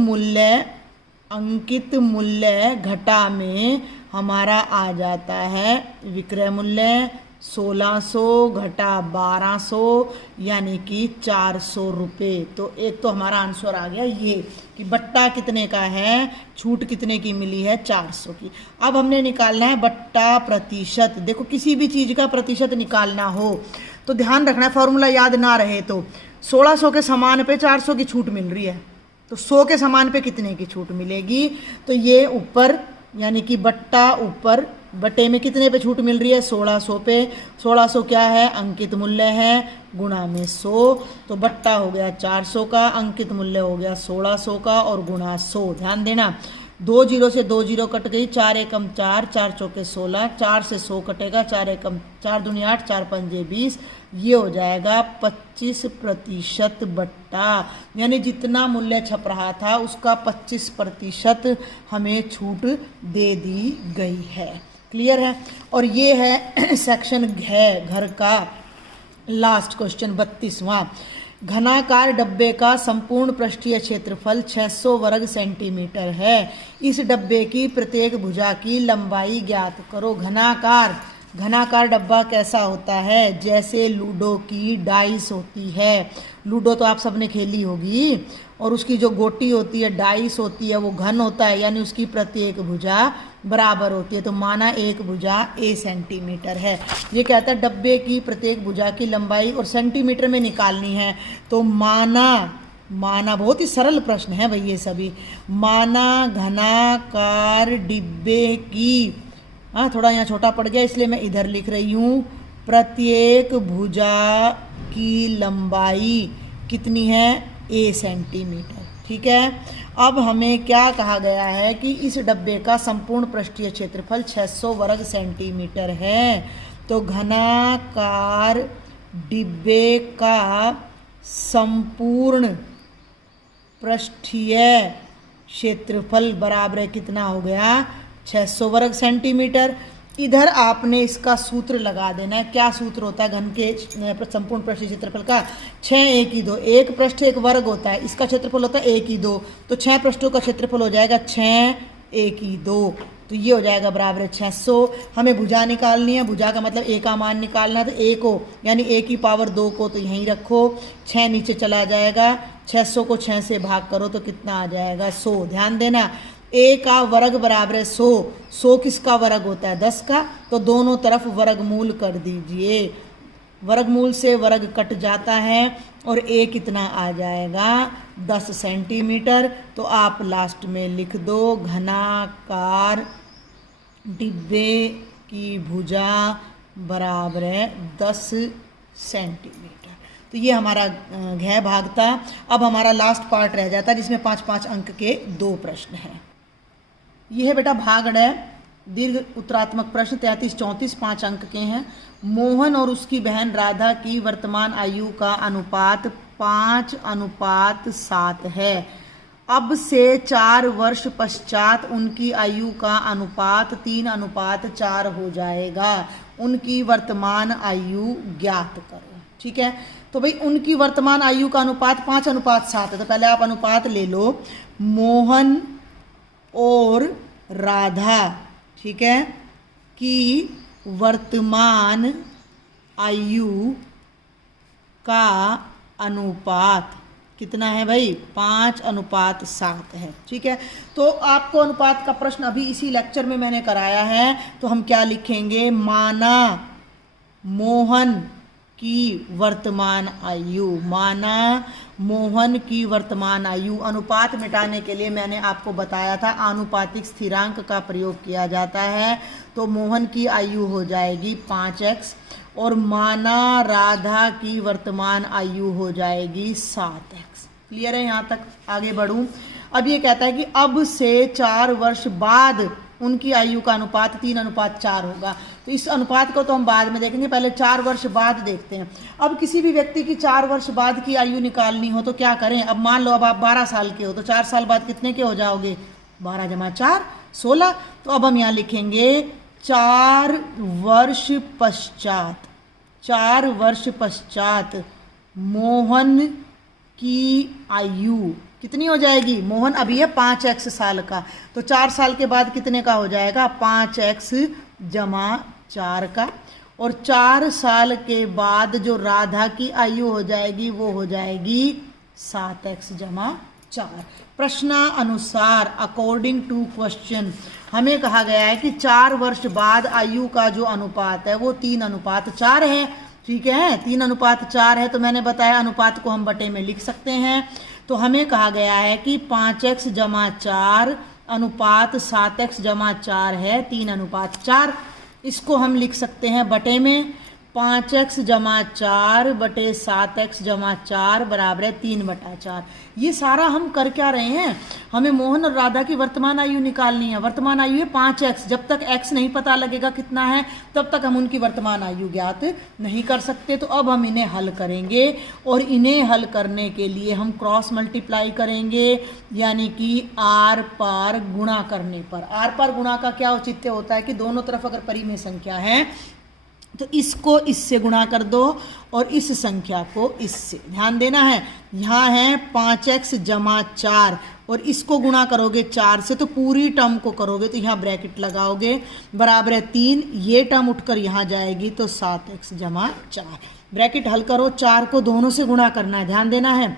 मूल्य घटा में हमारा आ जाता है विक्रय मूल्य 1600 घटा 1200 यानी कि 400 रुपये। तो एक तो हमारा आंसर आ गया ये कि बट्टा कितने का है, छूट कितने की मिली है, 400 की। अब हमने निकालना है बट्टा प्रतिशत। देखो किसी भी चीज़ का प्रतिशत निकालना हो तो ध्यान रखना है, फॉर्मूला याद ना रहे तो 1600 के समान पे 400 की छूट मिल रही है, तो 100 के समान पे कितने की छूट मिलेगी। तो ये ऊपर यानी कि बट्टा ऊपर, बटे में कितने पे छूट मिल रही है, 1600 पे। 1600 क्या है, अंकित मूल्य है, गुणा में 100, तो बट्टा हो गया 400 का, अंकित मूल्य हो गया 1600 का और गुणा 100। ध्यान देना, 2 जीरो से 2 जीरो कट गई, 4 एकम 4, 4 चौके 16, 4 से 100 कटेगा, 4 एकम 4 दूनी 8, 4 पंजे 20, ये हो जाएगा 25% बट्टा, यानी जितना मूल्य छप रहा था उसका 25% हमें छूट दे दी गई है। क्लियर है। और ये है सेक्शन घर का लास्ट क्वेश्चन 32वां। घनाकार डब्बे का संपूर्ण पृष्ठीय क्षेत्रफल 600 वर्ग सेंटीमीटर है। इस डब्बे की प्रत्येक भुजा की लंबाई ज्ञात करो। घनाकार डब्बा कैसा होता है, जैसे लूडो की डाइस होती है। लूडो तो आप सबने खेली होगी, और उसकी जो गोटी होती है, डाइस होती है, वो घन होता है, यानी उसकी प्रत्येक भुजा बराबर होती है। तो माना एक भुजा a सेंटीमीटर है। ये कहता है डब्बे की प्रत्येक भुजा की लंबाई और सेंटीमीटर में निकालनी है। तो माना बहुत ही सरल प्रश्न है भाई ये सभी। माना घनाकार डिब्बे की, थोड़ा यहाँ छोटा पड़ गया इसलिए मैं इधर लिख रही हूँ, प्रत्येक भुजा की लंबाई कितनी है, a सेंटीमीटर। ठीक है। अब हमें क्या कहा गया है कि इस डब्बे का संपूर्ण पृष्ठीय क्षेत्रफल 600 वर्ग सेंटीमीटर है। तो घनाकार डिब्बे का संपूर्ण पृष्ठीय क्षेत्रफल बराबर है, कितना हो गया, 600 वर्ग सेंटीमीटर। इधर आपने इसका सूत्र लगा देना है। क्या सूत्र होता है घन के संपूर्ण पृष्ठीय क्षेत्रफल का, 6 1 की 2, एक पृष्ठ एक वर्ग होता है, इसका क्षेत्रफल होता है 1 की 2, तो 6 पृष्ठों का क्षेत्रफल हो जाएगा 6 1 की 2, तो ये हो जाएगा बराबर है 600। हमें भुजा निकालनी है, भुजा का मतलब a का मान निकालना है, तो a को यानी a की पावर 2 को तो यहीं रखो, 6 नीचे चला जाएगा, 600 को 6 से भाग करो तो कितना आ जाएगा, 100। ध्यान देना, a का वर्ग बराबर है 100, 100 किसका वर्ग होता है, 10 का, तो दोनों तरफ वर्गमूल कर दीजिए। वर्गमूल से वर्ग कट जाता है और a कितना आ जाएगा, 10 सेंटीमीटर। तो आप लास्ट में लिख दो घनाकार डिब्बे की भुजा बराबर है 10 सेंटीमीटर। तो ये हमारा घ भाग था। अब हमारा लास्ट पार्ट रह जाता है जिसमें 5-5 अंक के 2 प्रश्न हैं। ये है बेटा भाग ड, दीर्घ उत्तरात्मक प्रश्न 33-34 5 अंक के हैं। मोहन और उसकी बहन राधा की वर्तमान आयु का अनुपात 5:7 है। अब से 4 वर्ष पश्चात उनकी आयु का अनुपात 3:4 हो जाएगा। उनकी वर्तमान आयु ज्ञात करो। ठीक है, तो भाई उनकी वर्तमान आयु का अनुपात 5:7 है। तो पहले आप अनुपात ले लो, मोहन और राधा, ठीक है, की वर्तमान आयु का अनुपात कितना है भाई, 5:7 है। ठीक है, तो आपको अनुपात का प्रश्न अभी इसी लेक्चर में मैंने कराया है। तो हम क्या लिखेंगे, माना मोहन की वर्तमान आयु, माना मोहन की वर्तमान आयु। अनुपात मिटाने के लिए मैंने आपको बताया था आनुपातिक स्थिरांक का प्रयोग किया जाता है। तो मोहन की आयु हो जाएगी 5x और माना राधा की वर्तमान आयु हो जाएगी 7x। क्लियर है, यहाँ तक आगे बढ़ूं। अब ये कहता है कि अब से 4 वर्ष बाद उनकी आयु का अनुपात 3:4 होगा। तो इस अनुपात को तो हम बाद में देखेंगे, पहले 4 वर्ष बाद देखते हैं। अब किसी भी व्यक्ति की 4 वर्ष बाद की आयु निकालनी हो तो क्या करें। अब मान लो अब आप 12 साल के हो तो 4 साल बाद कितने के हो जाओगे, 12 × 4 16। तो अब हम यहाँ लिखेंगे 4 वर्ष पश्चात मोहन की आयु कितनी हो जाएगी। मोहन अभी है 5x साल का, तो 4 साल के बाद कितने का हो जाएगा, 5x + 4 का। और 4 साल के बाद जो राधा की आयु हो जाएगी वो हो जाएगी 7x जमा 4। प्रश्नानुसार अकॉर्डिंग टू क्वेश्चन हमें कहा गया है कि 4 वर्ष बाद आयु का जो अनुपात है वो 3:4 है। ठीक है, 3:4 है। तो मैंने बताया अनुपात को हम बटे में लिख सकते हैं। तो हमें कहा गया है कि 5x जमा 4 अनुपात 7x जमा 4 है 3:4। इसको हम लिख सकते हैं बटे में 5x जमा 4 बटे 7x जमा 4 बराबर है 3/4। ये सारा हम कर क्या रहे हैं, हमें मोहन और राधा की वर्तमान आयु निकालनी है। वर्तमान आयु है 5x। जब तक x नहीं पता लगेगा कितना है तब तक हम उनकी वर्तमान आयु ज्ञात नहीं कर सकते। तो अब हम इन्हें हल करेंगे और इन्हें हल करने के लिए हम क्रॉस मल्टीप्लाई करेंगे, यानी कि आर पार गुणा करने पर। आर पार गुणा का क्या औचित्य होता है कि दोनों तरफ अगर परिमेय संख्या है तो इसको इससे गुणा कर दो और इस संख्या को इससे। ध्यान देना है, यहाँ है 5x जमा 4 और इसको गुणा करोगे 4 से तो पूरी टर्म को करोगे तो यहाँ ब्रैकेट लगाओगे बराबर है 3। ये टर्म उठकर यहाँ जाएगी तो 7x जमा 4। ब्रैकेट हल करो, 4 को दोनों से गुणा करना है। ध्यान देना है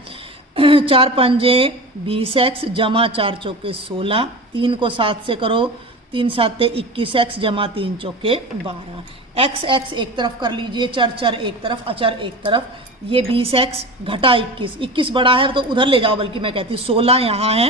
4 पंजे 20x जमा 4 चौके 16। 3 को 7 से करो, 3 7 21x जमा 3 चौके 12। x x एक तरफ कर लीजिए, चर चर एक तरफ, अचर एक तरफ। ये 20x घटा 21 बड़ा है तो उधर ले जाओ, बल्कि मैं कहती हूँ 16 यहाँ है,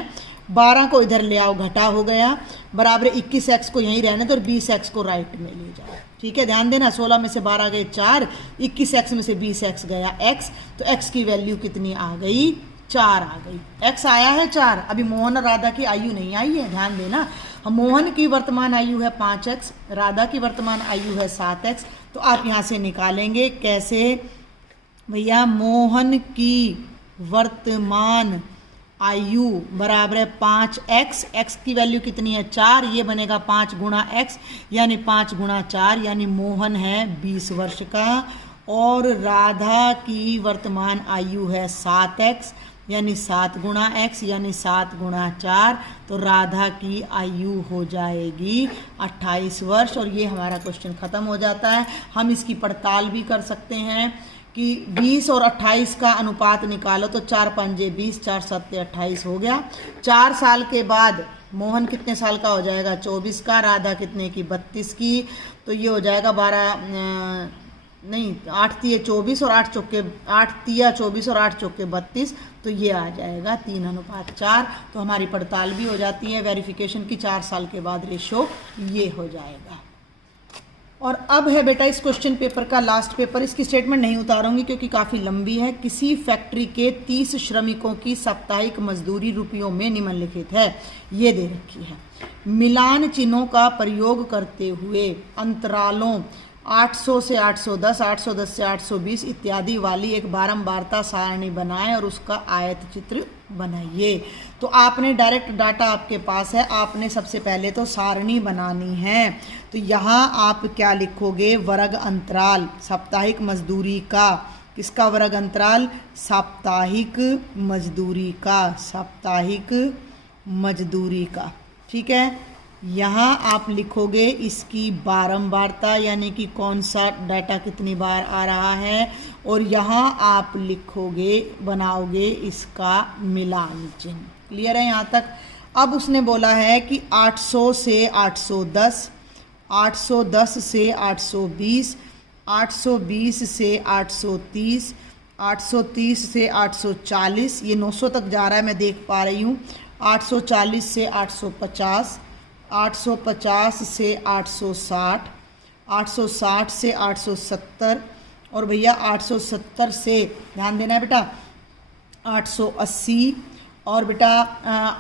12 को इधर ले आओ, घटा हो गया बराबर 21x को यहीं रहने दो और 20x को राइट में ले जाओ। ठीक है, ध्यान देना 16 में से 12 गए 4, 21x में से 20x गया x, तो x की वैल्यू कितनी आ गई, 4 आ गई। x आया है 4। अभी मोहन और राधा की आयु नहीं आई है, ध्यान देना। मोहन की वर्तमान आयु है 5x, राधा की वर्तमान आयु है 7x। तो आप यहाँ से निकालेंगे कैसे भैया, मोहन की वर्तमान आयु बराबर है 5x, x की वैल्यू कितनी है 4, ये बनेगा 5 गुणा x यानी 5 गुणा 4 यानी मोहन है 20 वर्ष का और राधा की वर्तमान आयु है 7x यानी 7 गुणा x यानी 7 गुणा 4, तो राधा की आयु हो जाएगी 28 वर्ष। और ये हमारा क्वेश्चन ख़त्म हो जाता है। हम इसकी पड़ताल भी कर सकते हैं कि 20 और 28 का अनुपात निकालो तो 4 पंजे 20, 4 7 28 हो गया। 4 साल के बाद मोहन कितने साल का हो जाएगा, 24 का, राधा कितने की, 32 की। तो ये हो जाएगा 8 तिया 24 और 8 चौके 8 तिया 24 और 8 चौके 32, तो ये आ जाएगा 3:4। तो हमारी पड़ताल भी हो जाती है वेरिफिकेशन की, 4 साल के बाद रेशो ये हो जाएगा। और अब है बेटा इस क्वेश्चन पेपर का लास्ट पेपर। इसकी स्टेटमेंट नहीं उतारूंगी क्योंकि काफ़ी लंबी है। किसी फैक्ट्री के 30 श्रमिकों की साप्ताहिक मजदूरी रुपयों में निम्नलिखित है, ये दे रखी है। मिलान चिन्हों का प्रयोग करते हुए अंतरालों 800 से 810, 810 से 820 इत्यादि वाली एक बारंबारता सारणी बनाएं और उसका आयत चित्र बनाइए। तो आपने डायरेक्ट डाटा आपके पास है, आपने सबसे पहले तो सारणी बनानी है। तो यहाँ आप क्या लिखोगे, वर्ग अंतराल साप्ताहिक मजदूरी का, किसका वर्ग अंतराल, साप्ताहिक मजदूरी का, साप्ताहिक मजदूरी का। ठीक है, यहाँ आप लिखोगे इसकी बारंबारता यानी कि कौन सा डाटा कितनी बार आ रहा है, और यहाँ आप लिखोगे बनाओगे इसका मिलान चिन्ह। क्लियर है यहाँ तक। अब उसने बोला है कि 800 से 810, 810 से 820, 820 से 830, 830 से 840, ये 900 तक जा रहा है मैं देख पा रही हूँ। 840 से 850, 850 से 860, 860 से 870 और भैया 870 से, ध्यान देना है बेटा, 880 और बेटा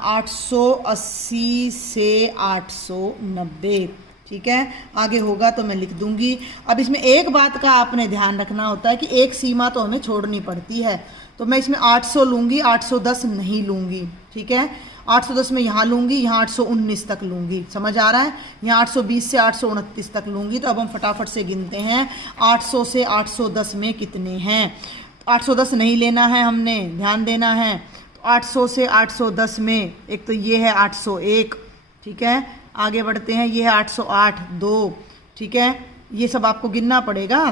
880 से 890। ठीक है, आगे होगा तो मैं लिख दूंगी। अब इसमें एक बात का आपने ध्यान रखना होता है कि एक सीमा तो हमें छोड़नी पड़ती है। तो मैं इसमें 800 लूँगी, 810 नहीं लूँगी। ठीक है, 810 में यहाँ लूँगी, यहाँ 819 तक लूँगी। समझ आ रहा है, यहाँ 820 से 829 तक लूँगी। तो अब हम फटाफट से गिनते हैं 800 से 810 में कितने हैं। 810 नहीं लेना है हमने, ध्यान देना है। तो 800 से 810 में एक तो ये है 801। ठीक है, आगे बढ़ते हैं, ये है 808 2। ठीक है, ये सब आपको गिनना पड़ेगा।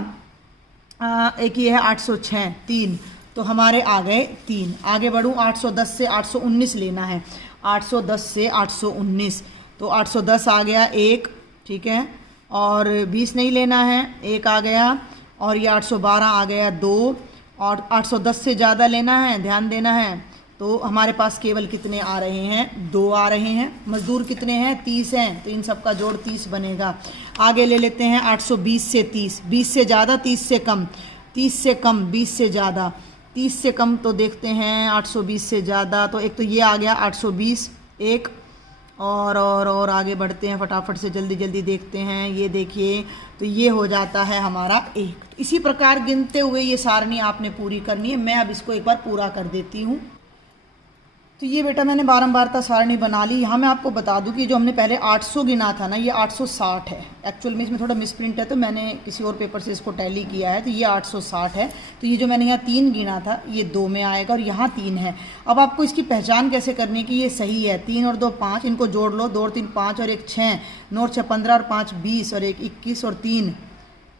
एक ये है 806 3, तो हमारे आ गए 3। आगे बढ़ूँ, 810 से 819 लेना है, 810 से 819, तो 810 आ गया 1, ठीक है, और 20 नहीं लेना है, 1 आ गया, और ये 812 आ गया 2, और 810 से ज़्यादा लेना है, ध्यान देना है। तो हमारे पास केवल कितने आ रहे हैं, 2 आ रहे हैं। मजदूर कितने हैं, 30 हैं, तो इन सब का जोड़ 30 बनेगा। आगे ले लेते हैं 820 से 30, 20 से ज़्यादा 30 से कम, 30 से कम 20 से ज़्यादा, 30 से कम तो देखते हैं 820 से ज़्यादा, तो एक तो ये आ गया 820 एक, और आगे बढ़ते हैं फटाफट से, जल्दी जल्दी देखते हैं। ये देखिए, तो ये हो जाता है हमारा 1। तो इसी प्रकार गिनते हुए ये सारणी आपने पूरी करनी है। मैं अब इसको एक बार पूरा कर देती हूँ। तो ये बेटा मैंने बारंबारता सारणी बना ली। यहाँ मैं आपको बता दूं कि जो हमने पहले 800 गिना था ना, ये 860 है। एक्चुअल में इसमें थोड़ा मिसप्रिंट है, तो मैंने किसी और पेपर से इसको टैली किया है, तो ये 860 है। तो ये जो मैंने यहाँ 3 गिना था, ये 2 में आएगा, और यहाँ 3 है। अब आपको इसकी पहचान कैसे करनी है कि ये सही है। 3 और 2 5, इनको जोड़ लो, 2 और 3 5, और 1 6, 9 और 6 15, और 5 20, और 1 21, और 3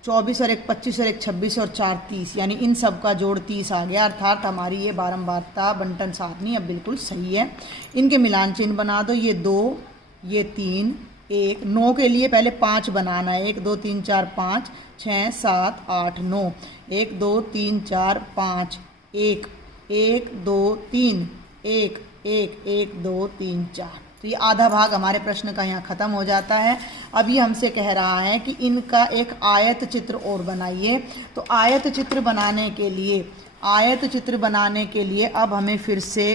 24, और 1 25, और 1 26, और 4 30, यानी इन सब का जोड़ 30 आ गया। अर्थात हमारी ये बारंबारता बंटन सारणी अब बिल्कुल सही है। इनके मिलान चिन्ह बना दो, ये 2, ये 3, 1, 9 के लिए पहले 5 बनाना है, 1 2 3 4 5 6 7 8 9, 1 2 3 4 5, 1 1 2 3 1 1 1 2 3 4। तो ये आधा भाग हमारे प्रश्न का यहाँ ख़त्म हो जाता है। अब ये हमसे कह रहा है कि इनका एक आयत चित्र और बनाइए। तो आयत चित्र बनाने के लिए अब हमें फिर से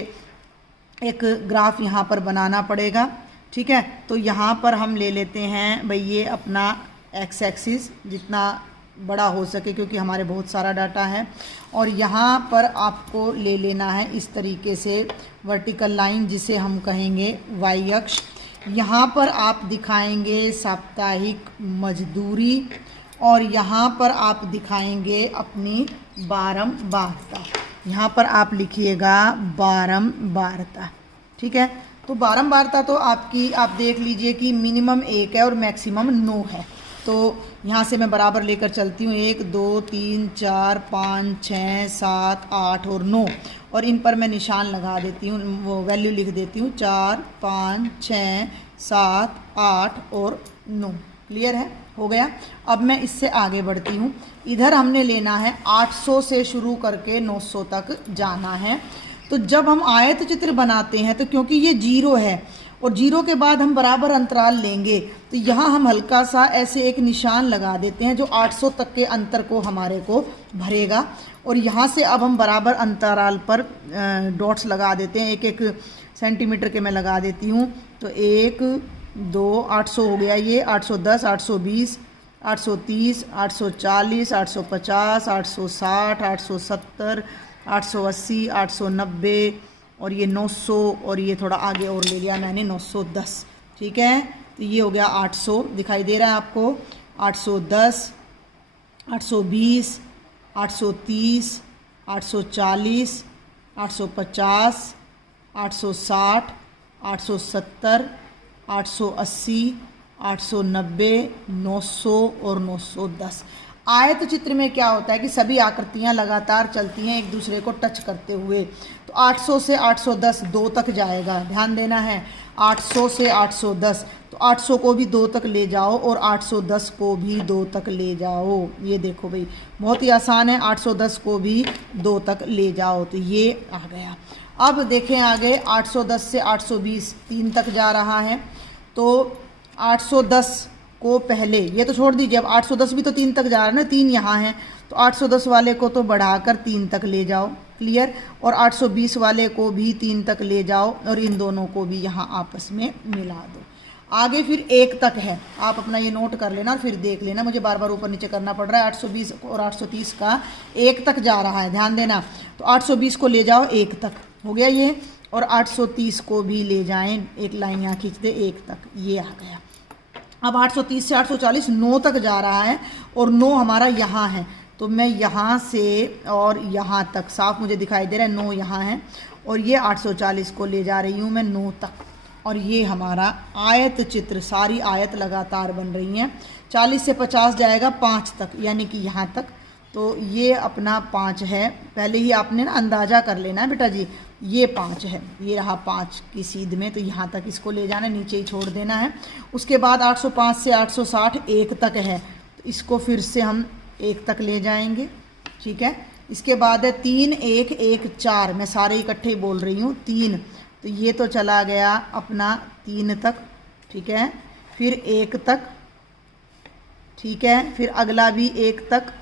एक ग्राफ यहाँ पर बनाना पड़ेगा, ठीक है। तो यहाँ पर हम ले लेते हैं भाई ये अपना एक्स एक्सिस, जितना बड़ा हो सके क्योंकि हमारे बहुत सारा डाटा है, और यहाँ पर आपको ले लेना है इस तरीके से वर्टिकल लाइन, जिसे हम कहेंगे वाई अक्ष। यहाँ पर आप दिखाएंगे साप्ताहिक मजदूरी, और यहाँ पर आप दिखाएंगे अपनी बारंबारता। यहाँ पर आप लिखिएगा बारंबारता, ठीक है। तो बारंबारता तो आपकी, आप देख लीजिए कि मिनिमम 1 है और मैक्सिमम 9 है। तो यहाँ से मैं बराबर लेकर चलती हूँ, 1 2 3 4 5 6 7 8 और 9, और इन पर मैं निशान लगा देती हूँ, वो वैल्यू लिख देती हूँ, 4 5 6 7 8 और 9। क्लियर है, हो गया। अब मैं इससे आगे बढ़ती हूँ। इधर हमने लेना है 800 से शुरू करके 900 तक जाना है। तो जब हम आयत चित्र बनाते हैं, तो क्योंकि ये 0 है और 0 के बाद हम बराबर अंतराल लेंगे, तो यहाँ हम हल्का सा ऐसे एक निशान लगा देते हैं जो 800 तक के अंतर को हमारे को भरेगा। और यहाँ से अब हम बराबर अंतराल पर डॉट्स लगा देते हैं, 1-1 सेंटीमीटर के मैं लगा देती हूँ। तो 1 2 800 हो गया, ये 810 820 830 840 850 860 870 880 890 और ये 900, और ये थोड़ा आगे और ले लिया मैंने 910, ठीक है। तो ये हो गया 800, दिखाई दे रहा है आपको, 810 820 830 840 850 860 870 880 890 900 और 910। आयत चित्र में क्या होता है कि सभी आकृतियां लगातार चलती हैं एक दूसरे को टच करते हुए। तो 800 से 810 2 तक जाएगा, ध्यान देना है। 800 से 810, तो 800 को भी 2 तक ले जाओ और 810 को भी 2 तक ले जाओ। ये देखो भाई, बहुत ही आसान है, 810 को भी 2 तक ले जाओ, तो ये आ गया। अब देखें आगे, 810 से 820 3 तक जा रहा है। तो 810 को पहले, ये तो छोड़ दीजिए, अब 810 भी तो 3 तक जा रहा है ना, 3 यहाँ है, तो 810 वाले को तो बढ़ाकर 3 तक ले जाओ, क्लियर। और 820 वाले को भी 3 तक ले जाओ, और इन दोनों को भी यहाँ आपस में मिला दो। आगे फिर 1 तक है, आप अपना ये नोट कर लेना और फिर देख लेना, मुझे बार बार ऊपर नीचे करना पड़ रहा है। 820 और 830 का 1 तक जा रहा है, ध्यान देना। तो 820 को ले जाओ 1 तक, हो गया ये, और 830 को भी ले जाएं, एक लाइन यहाँ खींच दे 1 तक, ये आ गया। अब 830 से 840 9 तक जा रहा है, और 9 हमारा यहाँ है, तो मैं यहाँ से और यहाँ तक साफ मुझे दिखाई दे रहा है, 9 यहाँ है, और ये 840 को ले जा रही हूँ मैं 9 तक, और ये हमारा आयत चित्र, सारी आयत लगातार बन रही हैं। 40 से 50 जाएगा 5 तक, यानी कि यहाँ तक। तो ये अपना 5 है, पहले ही आपने ना अंदाज़ा कर लेना है बेटा जी। ये 5 है, ये रहा 5 की सीध में, तो यहाँ तक इसको ले जाना है, नीचे ही छोड़ देना है। उसके बाद 805 से 860 1 तक है, तो इसको फिर से हम 1 तक ले जाएंगे, ठीक है। इसके बाद है 3 1 1 4, मैं सारे इकट्ठे ही बोल रही हूँ, 3, तो ये तो चला गया अपना 3 तक, ठीक है। फिर 1 तक, ठीक है। फिर अगला भी 1 तक,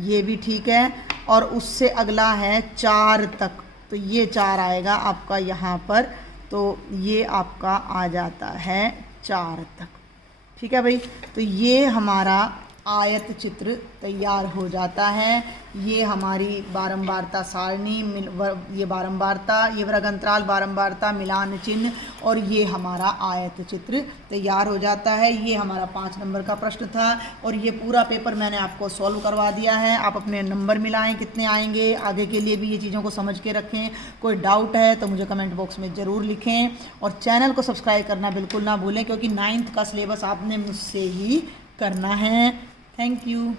ये भी ठीक है। और उससे अगला है 4 तक, तो ये 4 आएगा आपका यहाँ पर, तो ये आपका आ जाता है 4 तक, ठीक है भाई। तो ये हमारा आयत चित्र तैयार हो जाता है। ये हमारी बारंबारता सारणी, ये बारंबारता, ये वर्ग अंतराल, बारंबारता, मिलान चिन्ह, और ये हमारा आयत चित्र तैयार हो जाता है। ये हमारा 5 नंबर का प्रश्न था और ये पूरा पेपर मैंने आपको सॉल्व करवा दिया है। आप अपने नंबर मिलाएं, कितने आएंगे, आगे के लिए भी ये चीज़ों को समझ के रखें। कोई डाउट है तो मुझे कमेंट बॉक्स में ज़रूर लिखें, और चैनल को सब्सक्राइब करना बिल्कुल ना भूलें, क्योंकि 9th का सिलेबस आपने मुझसे ही करना है। Thank you.